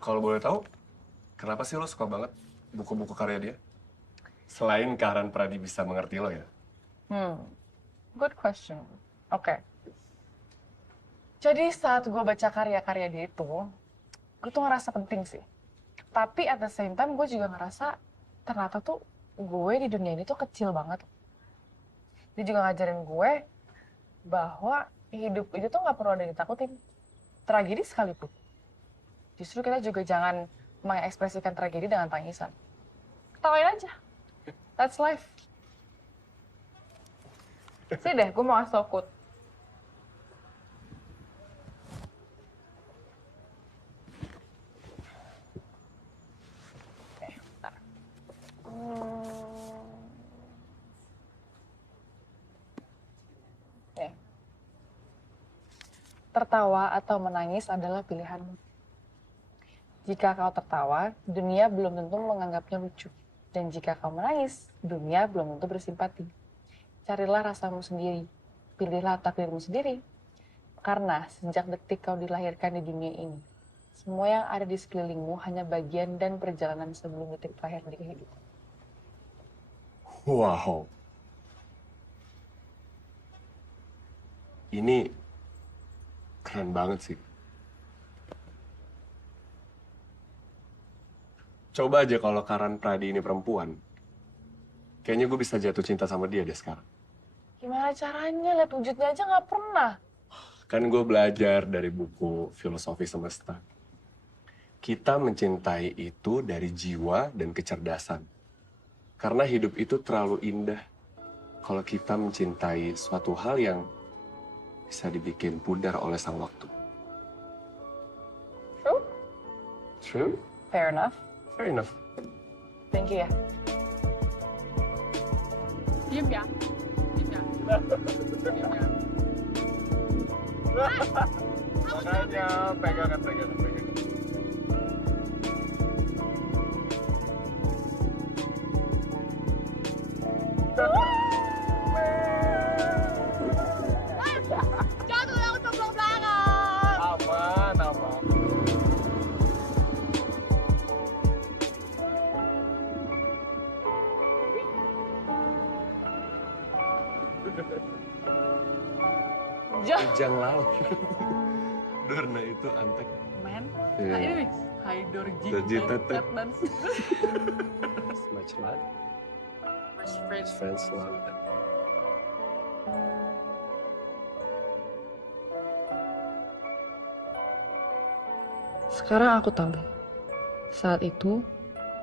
Kalau boleh tahu, kenapa sih lo suka banget buku-buku karya dia? Selain Karan Pradi bisa mengerti lo ya? Good question. Oke. Jadi saat gue baca karya-karya dia itu, gue tuh ngerasa penting sih. Tapi at the same time gue juga ngerasa ternyata tuh gue di dunia ini tuh kecil banget. Dia juga ngajarin gue bahwa hidup itu tuh nggak perlu ada yang ditakutin. Tragedi sekalipun. Justru kita juga jangan mengekspresikan tragedi dengan tangisan. Ketawain aja. That's life. Sini deh, gue mau ngasih tau quote. Oke, bentar. Tertawa atau menangis adalah pilihanmu. Jika kau tertawa, dunia belum tentu menganggapnya lucu. Dan jika kau menangis, dunia belum tentu bersimpati. Carilah rasamu sendiri. Pilihlah takdirmu sendiri. Karena sejak detik kau dilahirkan di dunia ini, semua yang ada di sekelilingmu hanya bagian dan perjalanan sebelum detik terakhir di kehidupan. Wow. Ini keren banget sih. Coba aja kalau Karan Pradi ini perempuan, kayaknya gue bisa jatuh cinta sama dia deh sekarang. Gimana caranya? Lihat wujudnya aja nggak pernah. Kan gue belajar dari buku Filosofi Semesta. Kita mencintai itu dari jiwa dan kecerdasan. Karena hidup itu terlalu indah kalau kita mencintai suatu hal yang bisa dibikin pudar oleh sang waktu. True? True? Fair enough. Fair enough. Thank you ya. Diam ya. Diam ya. Diam ya. Makanya pegangan. Jatuh yang untuk belakang. Aman. Ujang laut. Dorna itu antek. Men. Iya. Nah ini Hai Dorji. Dorji tetep. Dan Much love. Much friends. Friends love. Sekarang aku tahu. Saat itu,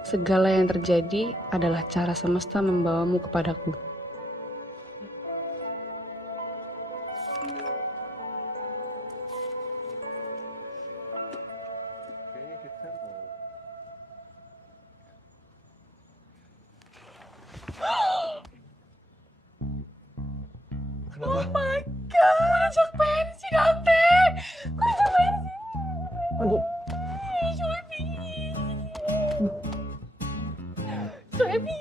segala yang terjadi adalah cara semesta membawamu kepadaku. Kayaknya kita mau... Kenapa? Oh my god, ajak pensi Dante. Kok ajak pensi? Aduh. Joebi.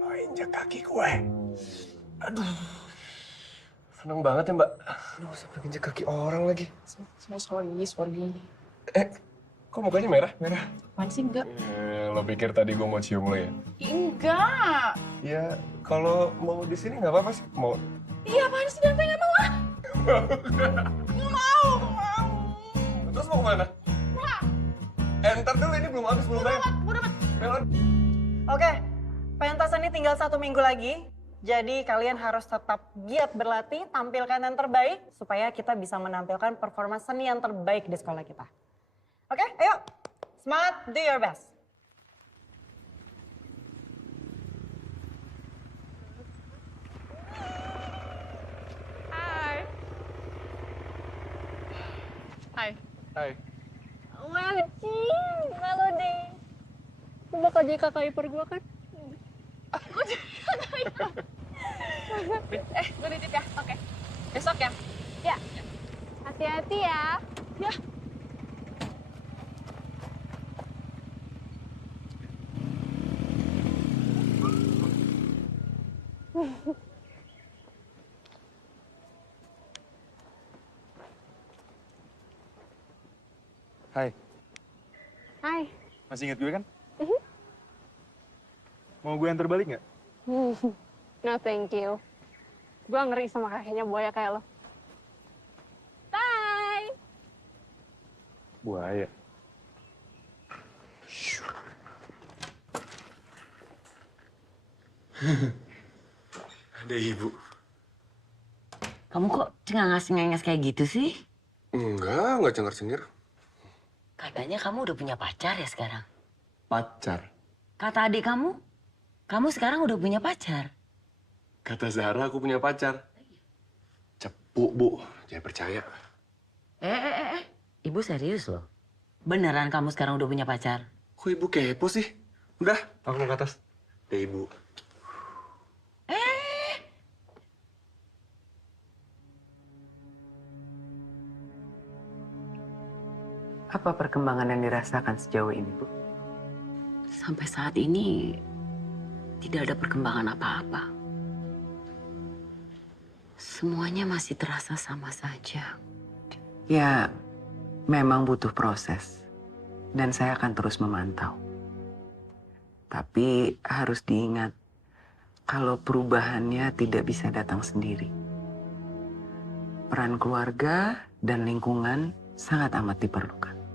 Lo injak kaki gue. Aduh. Seneng banget ya, Mbak. Aduh, sampai injak kaki orang lagi. Sorry. Kok mukanya merah? Apaan sih enggak? Lo pikir tadi gue mau cium lo ya? Enggak. Ya, kalau mau di sini nggak apa-apa sih. Mau? Iya apaan sih Dante nggak mau ah? Nggak mau. Terus mau kemana? Ntar dulu, ini belum habis, belum bayar. Belon. Oke, pentas ini tinggal 1 minggu lagi. Jadi kalian harus tetap giat berlatih, tampilkan yang terbaik supaya kita bisa menampilkan performa seni yang terbaik di sekolah kita. Oke, ayo. Semangat, do your best. Hai. Wajib, Melody. Lu bakal jadi kakak ipar gua kan? Aku jadi kakak ipar. Gue nitip ya. Oke. Besok ya. Ya. Hati-hati ya. Ya. Hai, Hai. masih inget gue kan? Mau gue antar balik nggak? No thank you. Gua ngeri sama kakeknya buaya kayak lo. Bye. Buaya. Ada ibu. Kamu kok cengenges-cengenges kayak gitu sih? Enggak cengar-cengir. Katanya kamu udah punya pacar ya sekarang? Pacar. Kata adik kamu sekarang udah punya pacar. Kata Zahra aku punya pacar. Cepu, Bu. Jangan percaya. Ibu serius loh. Beneran kamu sekarang udah punya pacar? Kok ibu kepo sih? Udah, aku mau ke atas. Deh, Ibu. Apa perkembangan yang dirasakan sejauh ini, Bu? Sampai saat ini tidak ada perkembangan apa-apa. Semuanya masih terasa sama saja. Ya, memang butuh proses. Dan saya akan terus memantau. Tapi harus diingat, kalau perubahannya tidak bisa datang sendiri. Peran keluarga dan lingkungan sangat amat diperlukan.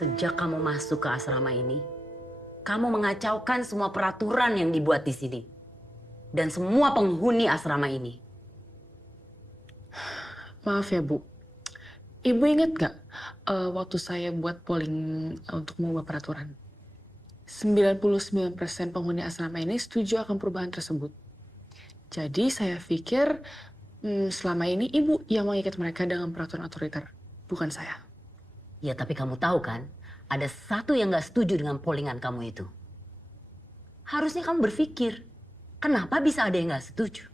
Sejak kamu masuk ke asrama ini, kamu mengacaukan semua peraturan yang dibuat di sini. Dan semua penghuni asrama ini. Maaf ya, Bu. Ibu ingat nggak waktu saya buat polling untuk mengubah peraturan? 99% penghuni asrama ini setuju akan perubahan tersebut. Jadi saya pikir Selama ini ibu yang mengikat mereka dengan peraturan otoriter, bukan saya. Ya tapi kamu tahu kan, ada satu yang gak setuju dengan pollingan kamu itu. Harusnya kamu berpikir, kenapa bisa ada yang gak setuju?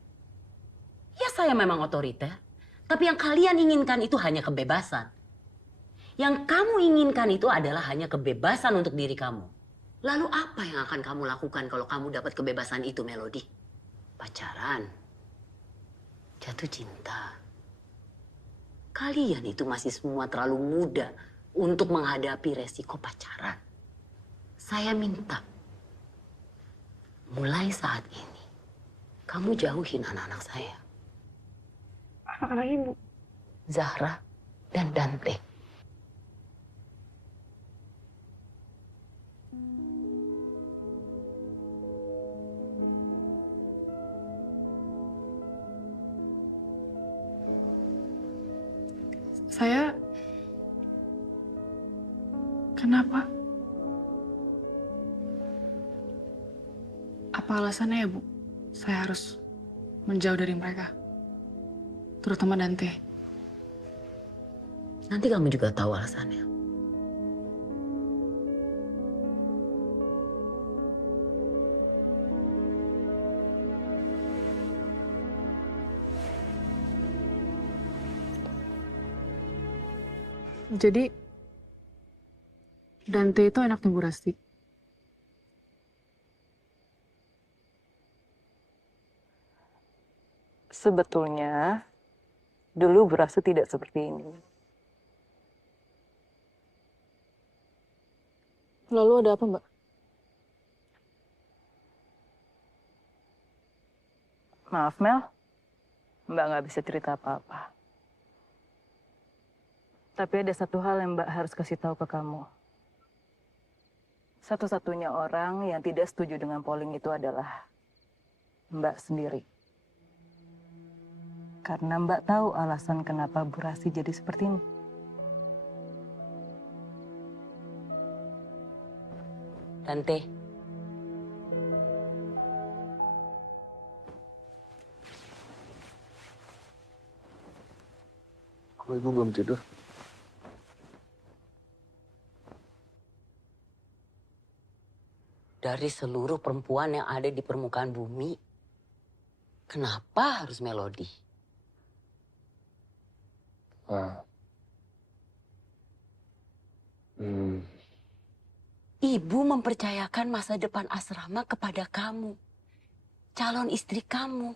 Ya saya memang otoriter, tapi yang kalian inginkan itu hanya kebebasan. Yang kamu inginkan itu adalah hanya kebebasan untuk diri kamu. Lalu apa yang akan kamu lakukan kalau kamu dapat kebebasan itu, Melody? Pacaran, jatuh cinta. Kalian itu masih semua terlalu muda untuk menghadapi resiko pacaran. Saya minta, mulai saat ini, kamu jauhin anak-anak saya. Anak-anak ibu? Zahra dan Dante. Saya... Kenapa? Apa alasannya ya, Bu? Saya harus menjauh dari mereka. Terutama Dante. Nanti kamu juga tahu alasannya. Jadi, Dante itu anaknya Bu Rasti. Sebetulnya, dulu Bu Rasti tidak seperti ini. Lalu ada apa, Mbak? Maaf, Mel. Mbak nggak bisa cerita apa-apa. Tapi ada satu hal yang Mbak harus kasih tahu ke kamu. Satu-satunya orang yang tidak setuju dengan polling itu adalah Mbak sendiri. Karena Mbak tahu alasan kenapa Bu Rasti jadi seperti ini. Tante. Kok ibu belum tidur? Dari seluruh perempuan yang ada di permukaan bumi, kenapa harus Melody? Ibu mempercayakan masa depan asrama kepada kamu, calon istri kamu,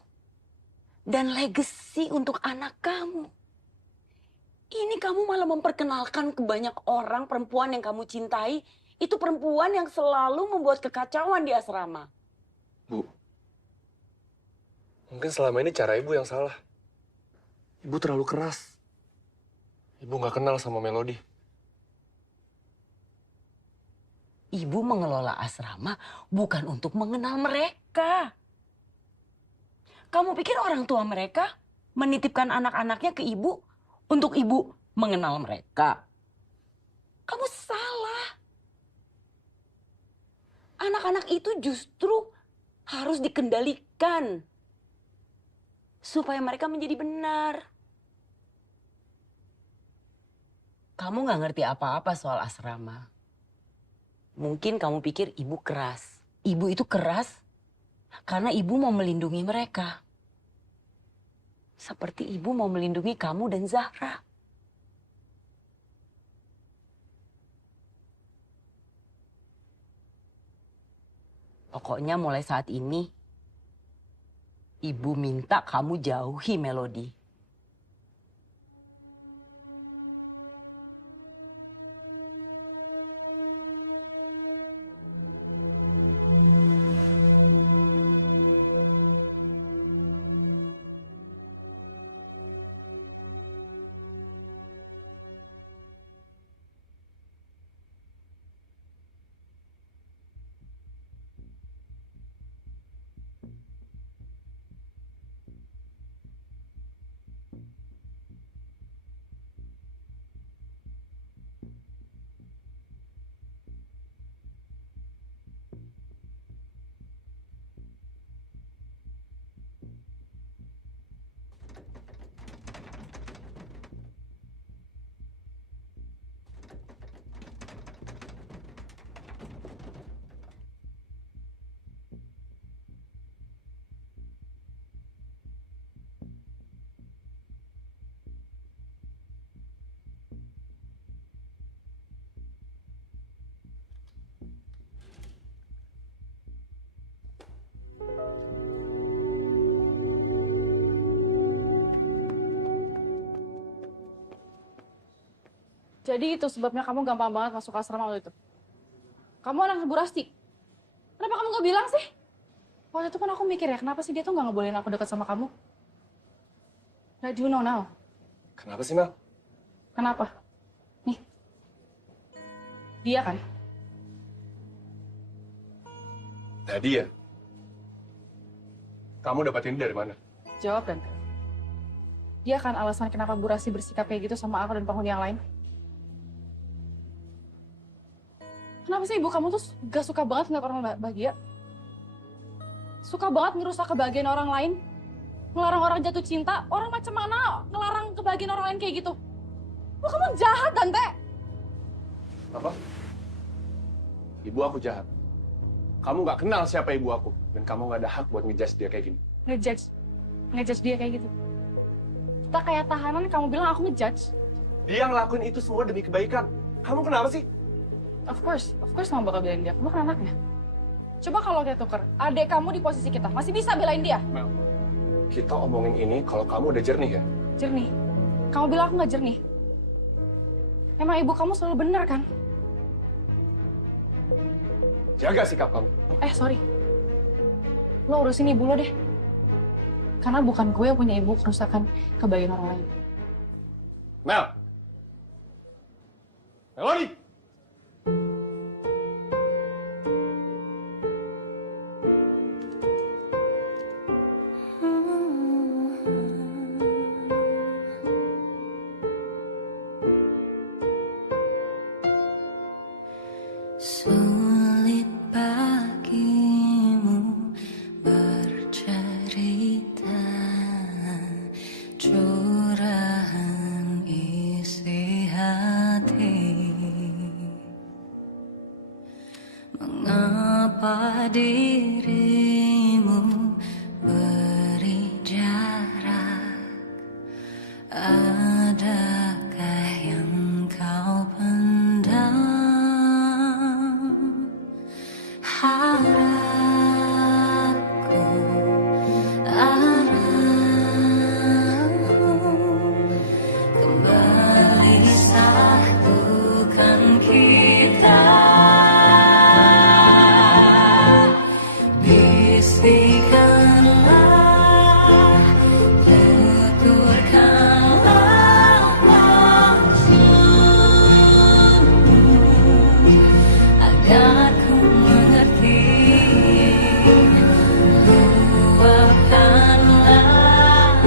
dan legasi untuk anak kamu. Ini kamu malah memperkenalkan ke banyak orang perempuan yang kamu cintai, itu perempuan yang selalu membuat kekacauan di asrama. Bu, mungkin selama ini cara ibu yang salah. Ibu terlalu keras. Ibu nggak kenal sama Melody. Ibu mengelola asrama bukan untuk mengenal mereka. Kamu pikir orang tua mereka menitipkan anak-anaknya ke ibu untuk ibu mengenal mereka? Kamu salah. Anak-anak itu justru harus dikendalikan supaya mereka menjadi benar. Kamu nggak ngerti apa-apa soal asrama. Mungkin kamu pikir ibu keras. Ibu itu keras karena ibu mau melindungi mereka. Seperti ibu mau melindungi kamu dan Zahra. Pokoknya mulai saat ini, ibu minta kamu jauhi Melody. Jadi itu sebabnya kamu gampang banget masuk asrama waktu itu. Kamu anak Bu Rasti. Kenapa kamu nggak bilang sih? Waktu itu kan aku mikir ya, kenapa sih dia tuh nggak ngebolehin aku dekat sama kamu? Nah, do you know now? Kenapa sih, Mel? Kenapa? Nih. Dia kan? Tadi ya? Kamu dapat ini dari mana? Jawab dan dia kan alasan kenapa Bu Rasti bersikap kayak gitu sama aku dan penghuni yang lain. Kenapa sih ibu kamu tuh gak suka banget ngeliat orang bahagia? Suka banget ngerusak kebahagiaan orang lain? Ngelarang orang jatuh cinta? Orang macam mana ngelarang kebahagiaan orang lain kayak gitu? Wah, kamu jahat, Tante! Apa? Ibu aku jahat. Kamu nggak kenal siapa ibu aku. Dan kamu nggak ada hak buat ngejudge dia kayak gini. Ngejudge dia kayak gitu. Kita kayak tahanan, kamu bilang aku ngejudge. Dia ngelakuin itu semua demi kebaikan. Kamu kenapa sih? Of course kamu bakal belain dia. Kamu kan anaknya. Coba kalau kita tuker, adik kamu di posisi kita, masih bisa belain dia? Mel, kita omongin ini kalau kamu udah jernih ya? Jernih? Kamu bilang aku nggak jernih? Emang ibu kamu selalu benar kan? Jaga sikap kamu. Sorry. Lo urusin ibu lo deh. Karena bukan gue yang punya ibu kerusakan kebahagiaan orang lain. Mel! Melody! Sulit bagimu bercerita curahan isi hati. Mengapa dirimu beri jarak? Adakah yang kau pendam? Harapku arahmu kembali satukan kita. Bisikanlah, tuturkanlah maksudmu agar ku mengerti. Luapkanlah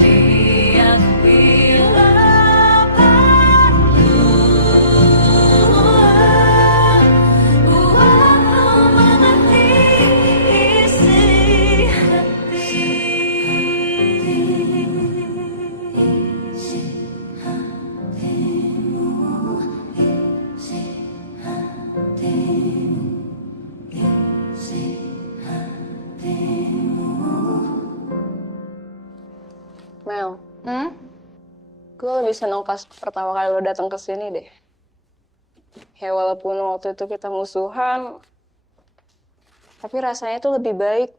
riak bila perlu. Buat ku mengerti isi hati. Isi hatimu, isi hatimu, isi hatimu. Mel, gue lebih seneng pas pertama kali lo datang ke sini deh. Ya walaupun waktu itu kita musuhan, tapi rasanya itu lebih baik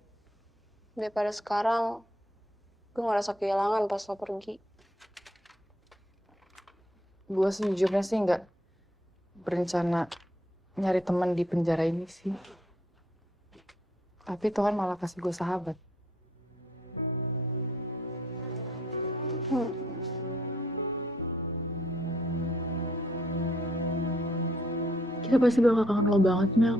daripada sekarang. Gue ngerasa kehilangan pas lo pergi. Gue sejujurnya sih nggak berencana nyari teman di penjara ini sih. Tapi Tuhan malah kasih gue sahabat. Kita pasti bakal kangen lo banget, Mel.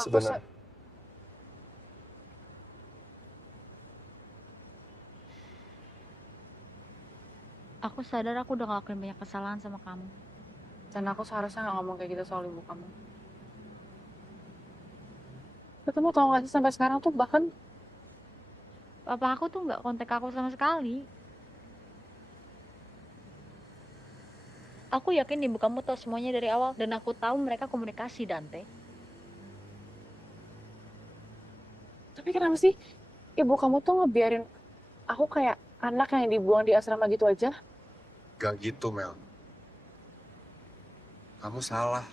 Sebenarnya. Aku sadar aku udah ngelakuin banyak kesalahan sama kamu. Dan aku seharusnya nggak ngomong kayak gitu soal ibu kamu. Kamu tau gak sih sampai sekarang tuh bahkan Papa aku tuh nggak kontak aku sama sekali. Aku yakin ibu kamu tahu semuanya dari awal dan aku tahu mereka komunikasi, Dante. Tapi kenapa sih ibu kamu tuh ngebiarin aku kayak Anak yang dibuang di asrama gitu aja? Gak gitu, Mel. Kamu salah.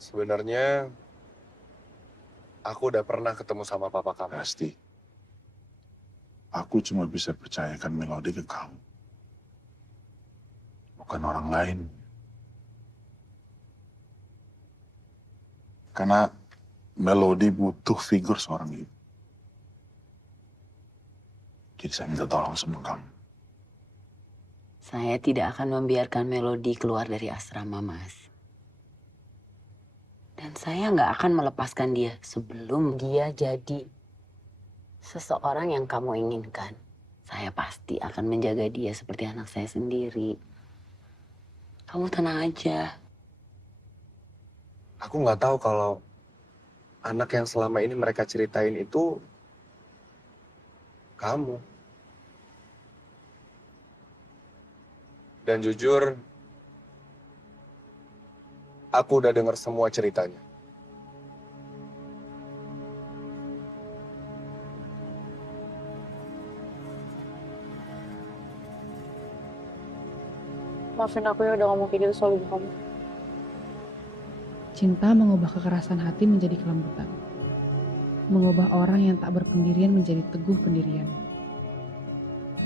Sebenarnya, aku udah pernah ketemu sama papa kamu. Pasti. Aku cuma bisa percayakan Melody ke kamu. Bukan orang lain. Karena Melody butuh figur seorang ibu. Jadi saya minta tolong sama kamu. Saya tidak akan membiarkan Melody keluar dari asrama, Mas. Dan saya nggak akan melepaskan dia sebelum dia jadi seseorang yang kamu inginkan. Saya pasti akan menjaga dia seperti anak saya sendiri. Kamu tenang aja. Aku nggak tahu kalau anak yang selama ini mereka ceritain itu kamu. Dan jujur, aku udah dengar semua ceritanya. Maafin aku ya udah ngomong kayak gitu soal ibu kamu. Cinta mengubah kekerasan hati menjadi kelembutan. Mengubah orang yang tak berpendirian menjadi teguh pendirian.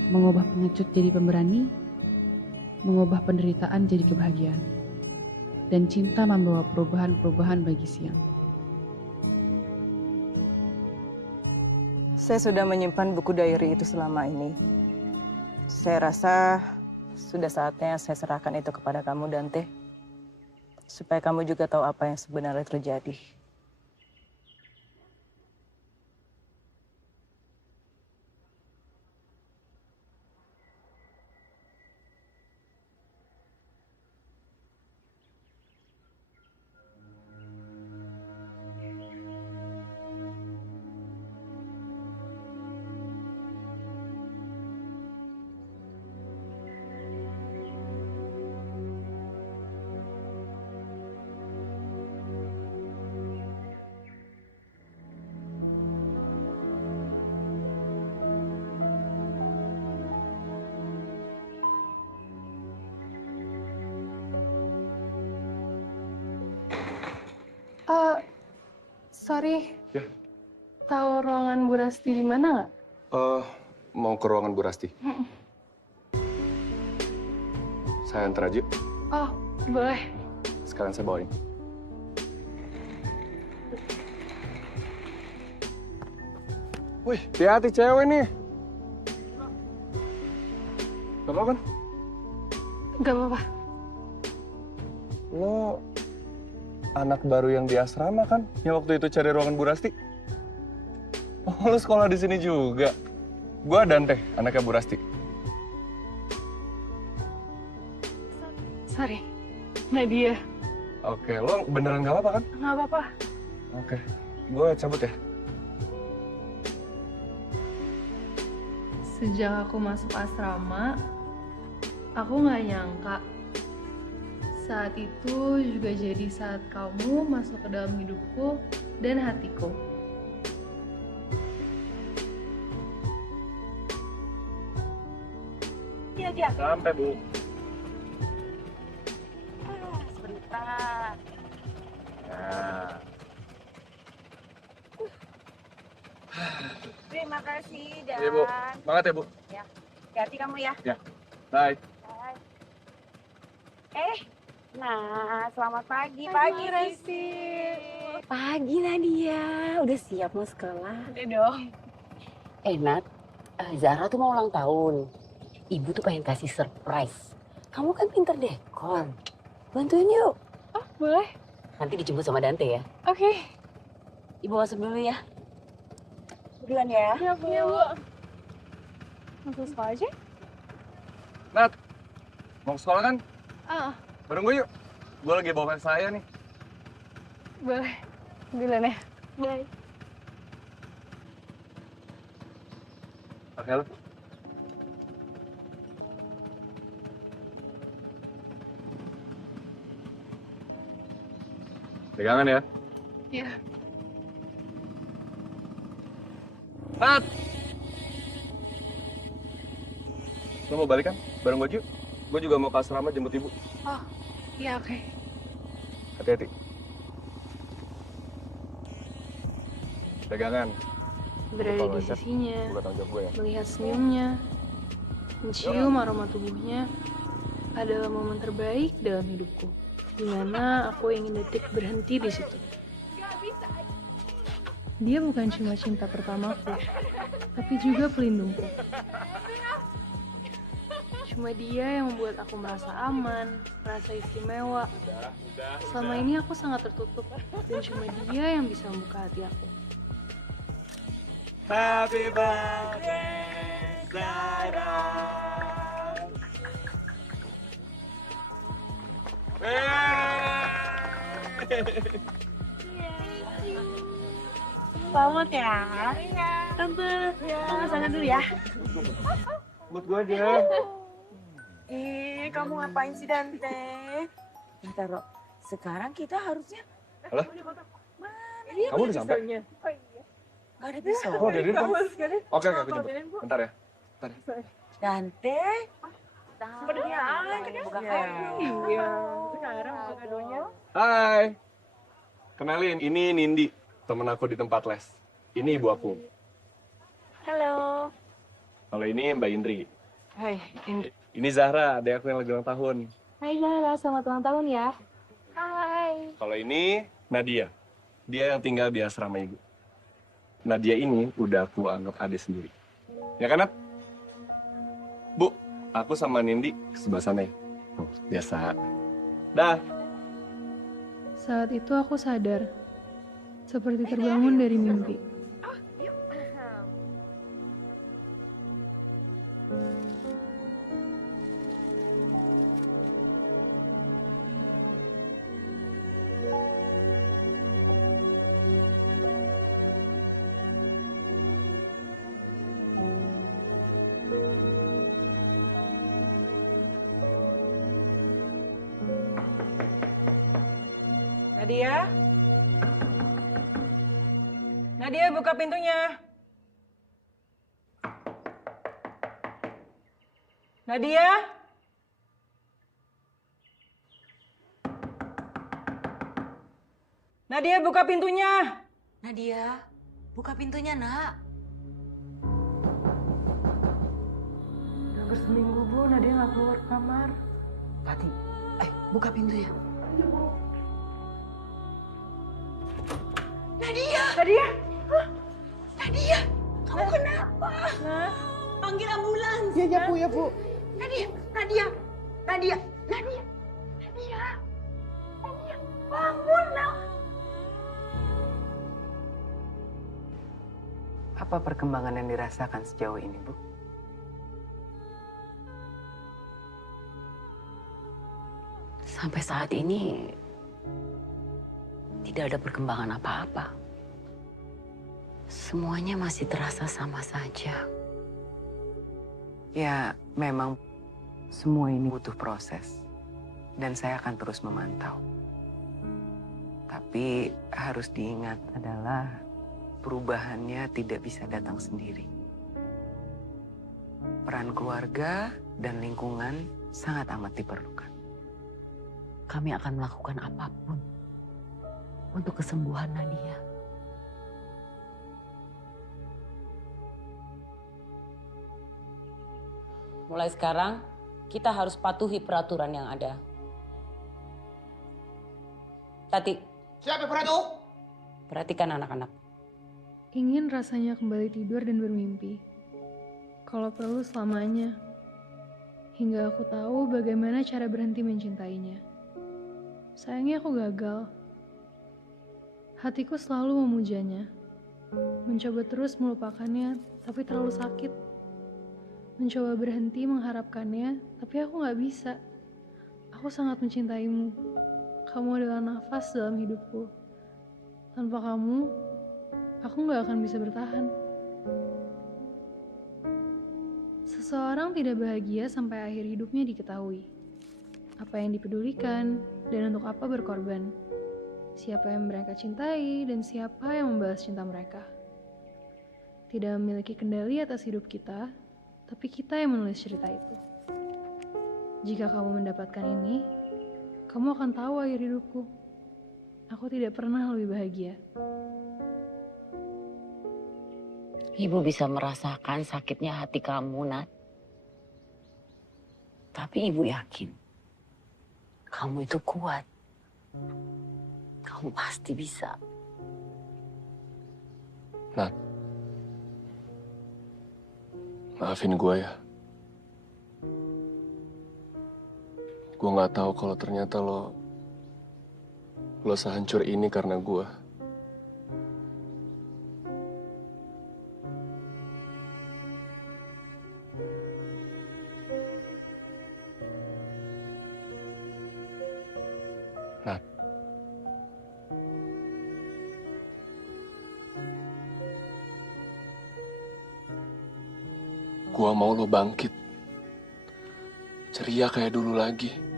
Mengubah pengecut jadi pemberani. Mengubah penderitaan jadi kebahagiaan. Dan cinta membawa perubahan-perubahan bagi siang. Saya sudah menyimpan buku diary itu selama ini. Saya rasa sudah saatnya saya serahkan itu kepada kamu, Dante. Supaya kamu juga tahu apa yang sebenarnya terjadi. Sorry. Ya. Tahu ruangan Bu Rasti di mana nggak? Mau ke ruangan Bu Rasti? Saya antar aja. Oh, boleh. Sekarang saya bawain. Wih, hati-hati cewek nih. Gak apa-apa kan? Gak apa-apa. Lo anak baru yang di asrama kan? Yang waktu itu cari ruangan Bu Rasti? Oh, lo sekolah di sini juga? Gua Dante, anaknya Bu Rasti. Sorry, Nadia. Oke, lo beneran gak apa-apa kan? Nggak apa-apa. Oke, gue cabut ya. Sejak aku masuk asrama, aku nggak nyangka saat itu juga jadi saat kamu masuk ke dalam hidupku dan hatiku. Iya. Sampai, Bu. Sebentar. Nah. Terima kasih, Dan. Iya, Bu. Semangat ya, Bu. Ya. Hati-hati kamu ya. Ya. Bye. Bye. Nah, selamat pagi. Pagi, Resti. Pagi, Nadia. Udah siap mau sekolah? Udah dong. Nat, Zara tuh mau ulang tahun. Ibu tuh pengen kasih surprise. Kamu kan pinter dekor. Bantuin yuk. Oh, boleh. Nanti dijemput sama Dante ya. Oke. Ibu masuk dulu ya. Duluan ya. Iya, Bu. Iya, Bu. Masuk sekolah aja? Nat, mau ke sekolah kan? Ah, Bareng gue yuk. Gue lagi bawa fans saya nih. boleh. Duluan ya. Bye. Oke, lo. Pegangan ya. Iya. Nat! Lo mau balik kan? Bareng gue yuk. Gue juga mau ke asrama jemput ibu. Oh, iya oke. Hati-hati. Pegangan. Berada Kalau di lecet, sisinya, bukan tanggung jawab gue ya. melihat senyumnya, mencium aroma tubuhnya, adalah momen terbaik dalam hidupku. Di mana aku ingin detik berhenti di situ. Dia bukan cuma cinta pertamaku, tapi juga pelindungku. Cuma dia yang membuat aku merasa aman, merasa istimewa. Selama ini aku sangat tertutup, dan cuma dia yang bisa membuka hati aku. Happy birthday, Zara. Selamat ya. Tante, kamu sana dulu ya. Buat gue aja. Kamu ngapain sih, Dante? Bentar, Ro. Sekarang kita harusnya... Halo? Kamu udah sampai? Gak ada pisau. Oh, udah di depan. Oke, aku jemput. Bentar ya. Dante. Pergi aja, buka Iya. Sekarang buka kadonya. Hai. Kenalin, ini Nindi, temen aku di tempat les. Ini ibu aku. Halo. Kalau ini Mbak Indri. Hai, Ini Zahra, adik aku yang lagi ulang tahun. Hai Zahra, selamat ulang tahun ya. Hai. Kalau ini Nadia. Dia yang tinggal di asrama ibu. Nadia ini udah aku anggap adik sendiri. Ya kan, Nat? Bu, aku sama Nindi ke sebelah sana ya. Biasa. Dah. Saat itu aku sadar, seperti terbangun dari mimpi. Nadia? Nadia, buka pintunya. Nadia? Nadia, buka pintunya. Nadia, buka pintunya, Nak. Udah hampir seminggu, Bu. Nadia nggak keluar kamar. Tati, buka pintu ya. Nadia! Nadia! Hah? Nadia! Kamu kenapa? Nah. Panggil ambulans. Iya, Bu, ya, Bu. Nadia! Nadia! Nadia! Nadia! Nadia! Nadia! Bangun, Nak! Apa perkembangan yang dirasakan sejauh ini, Bu? Sampai saat ini tidak ada perkembangan apa-apa. Semuanya masih terasa sama saja. Ya, memang semua ini butuh proses. Dan saya akan terus memantau. Tapi harus diingat adalah perubahannya tidak bisa datang sendiri. Peran keluarga dan lingkungan sangat amat diperlukan. Kami akan melakukan apapun untuk kesembuhan Nadia. Mulai sekarang, kita harus patuhi peraturan yang ada. Tati. Siapa Pratu? Perhatikan anak-anak. Ingin rasanya kembali tidur dan bermimpi. Kalau perlu selamanya. Hingga aku tahu bagaimana cara berhenti mencintainya. Sayangnya aku gagal. Hatiku selalu memujanya. Mencoba terus melupakannya, tapi terlalu sakit. Mencoba berhenti mengharapkannya, tapi aku gak bisa. Aku sangat mencintaimu. Kamu adalah nafas dalam hidupku. Tanpa kamu, aku gak akan bisa bertahan. Seseorang tidak bahagia sampai akhir hidupnya diketahui. Apa yang dipedulikan, dan untuk apa berkorban. Siapa yang mereka cintai, dan siapa yang membalas cinta mereka. tidak memiliki kendali atas hidup kita, tapi kita yang menulis cerita itu. Jika kamu mendapatkan ini, kamu akan tahu akhir hidupku. Aku tidak pernah lebih bahagia. Ibu bisa merasakan sakitnya hati kamu, Nat. Tapi ibu yakin, kamu itu kuat. Kamu pasti bisa. Nat, maafin gue ya. Gue nggak tahu kalau ternyata lo sehancur ini karena gue. Nat, gue mau lo bangkit, ceria kayak dulu lagi.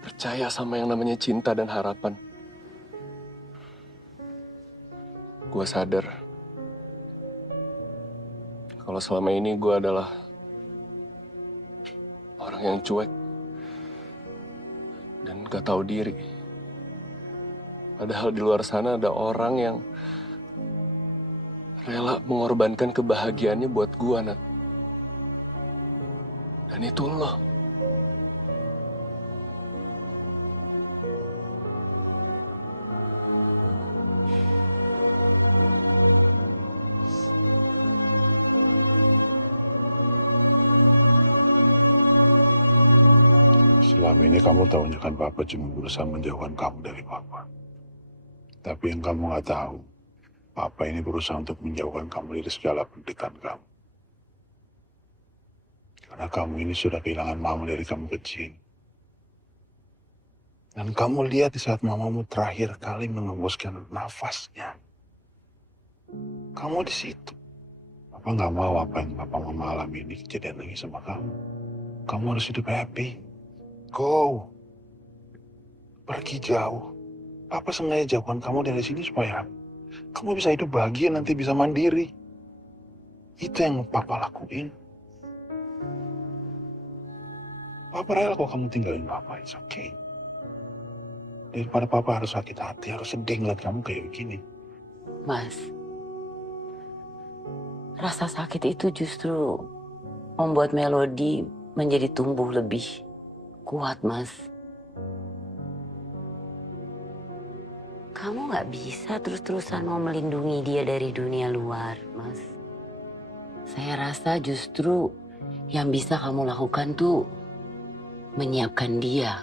Percaya sama yang namanya cinta dan harapan. Gue sadar kalau selama ini gue adalah orang yang cuek dan gak tahu diri. Padahal di luar sana ada orang yang rela mengorbankan kebahagiaannya buat gue, Nat. Dan itu lo. Selama ini kamu tahunya kan Papa cuma berusaha menjauhkan kamu dari Papa. Tapi yang kamu nggak tahu, Papa ini berusaha untuk menjauhkan kamu dari segala penderitaan kamu. Karena kamu ini sudah kehilangan mama dari kamu kecil. Dan kamu lihat di saat mamamu terakhir kali mengembuskan nafasnya. Kamu di situ. Papa nggak mau apa yang Papa Mama alami ini kejadian lagi sama kamu. Kamu harus hidup happy. Go. Pergi jauh. Papa sengaja jauhkan kamu dari sini supaya kamu bisa hidup bahagia, nanti bisa mandiri. Itu yang Papa lakuin. Papa rela kok kamu tinggalin Papa, it's okay. Daripada Papa harus sakit hati, harus sedih ngeliat kamu kayak begini. Mas, rasa sakit itu justru membuat Melody menjadi tumbuh lebih kuat, Mas. Kamu nggak bisa terus-terusan mau melindungi dia dari dunia luar, Mas. Saya rasa justru yang bisa kamu lakukan tuh menyiapkan dia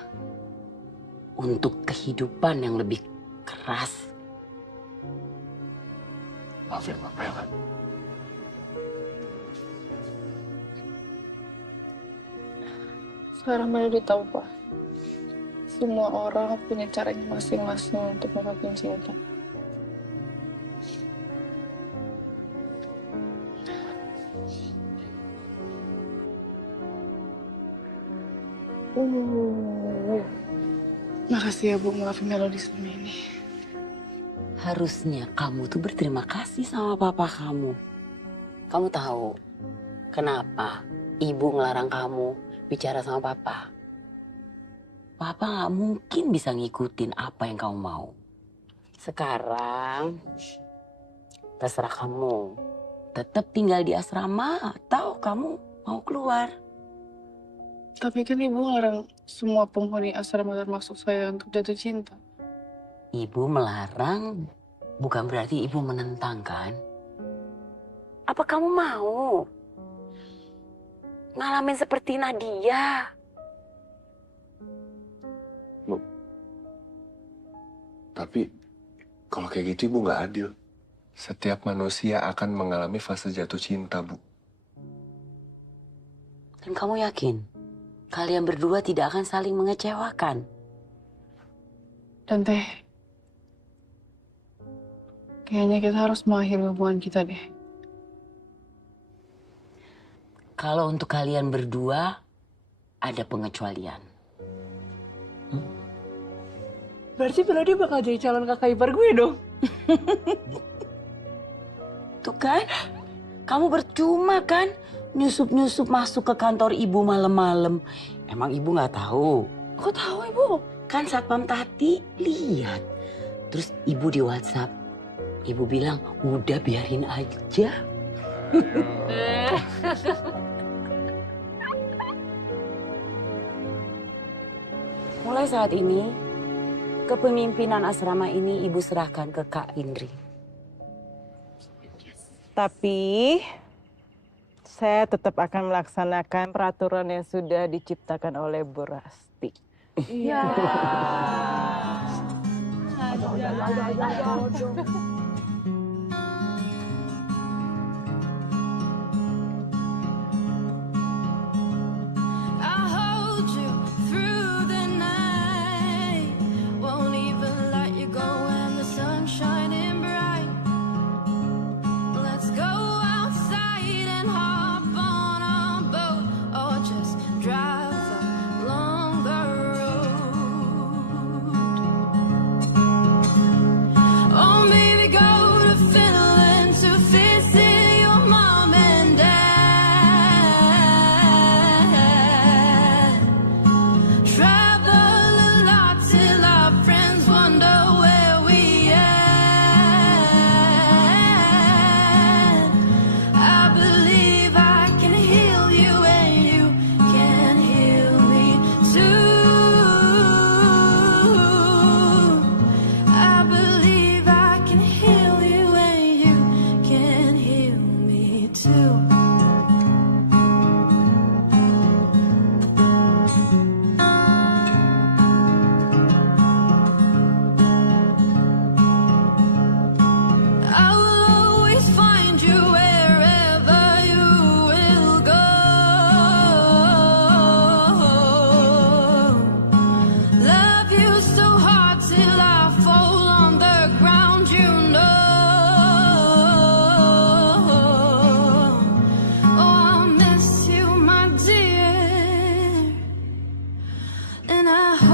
untuk kehidupan yang lebih keras. Maafin Papa ya, kan? Sekarang Melody tahu, Pak. Semua orang punya caranya masing-masing untuk mengungkapkan cinta. Makasih ya, Bu, maafin Melody selama ini. Harusnya kamu tuh berterima kasih sama papa kamu. Kamu tahu kenapa ibu ngelarang kamu bicara sama papa? Papa nggak mungkin bisa ngikutin apa yang kamu mau. Sekarang terserah kamu. Tetap tinggal di asrama atau kamu mau keluar. Tapi kan Ibu ngelarang semua penghuni asrama termasuk saya untuk jatuh cinta. Ibu melarang bukan berarti ibu menentang, kan? Apa kamu mau ngalamin seperti Nadia? Bu, tapi kalau kayak gitu Ibu nggak adil. Setiap manusia akan mengalami fase jatuh cinta, Bu. Dan kamu yakin kalian berdua tidak akan saling mengecewakan? Dan Teh, kayaknya kita harus mengakhiri hubungan kita deh. Kalau untuk kalian berdua ada pengecualian. Berarti Melody bakal jadi calon kakak ipar gue dong. kan? Kamu percuma kan? Nyusup-nyusup masuk ke kantor ibu malam-malam. Emang ibu nggak tahu? Kok tahu ibu? Kan Satpam Tati lihat. Terus ibu di WhatsApp. Ibu bilang, udah biarin aja. Mulai saat ini, kepemimpinan asrama ini ibu serahkan ke Kak Indri. Tapi saya tetap akan melaksanakan peraturan yang sudah diciptakan oleh Bu Rasti. Iya. I'll hold you through the night. Won't even let you go when the sun's shining bright. Let's go outside and hop on a boat, or just drive along the road. Oh, maybe go to Finland to visit your mom and dad. Travel a lot till our friends wonder where we at. I believe I can heal you and you can heal me too. I believe I can heal you and you can heal me too. I will always find you wherever you will go. Love you so hard till I fall on the ground, you know. Oh, I'll miss you, my dear, and I hope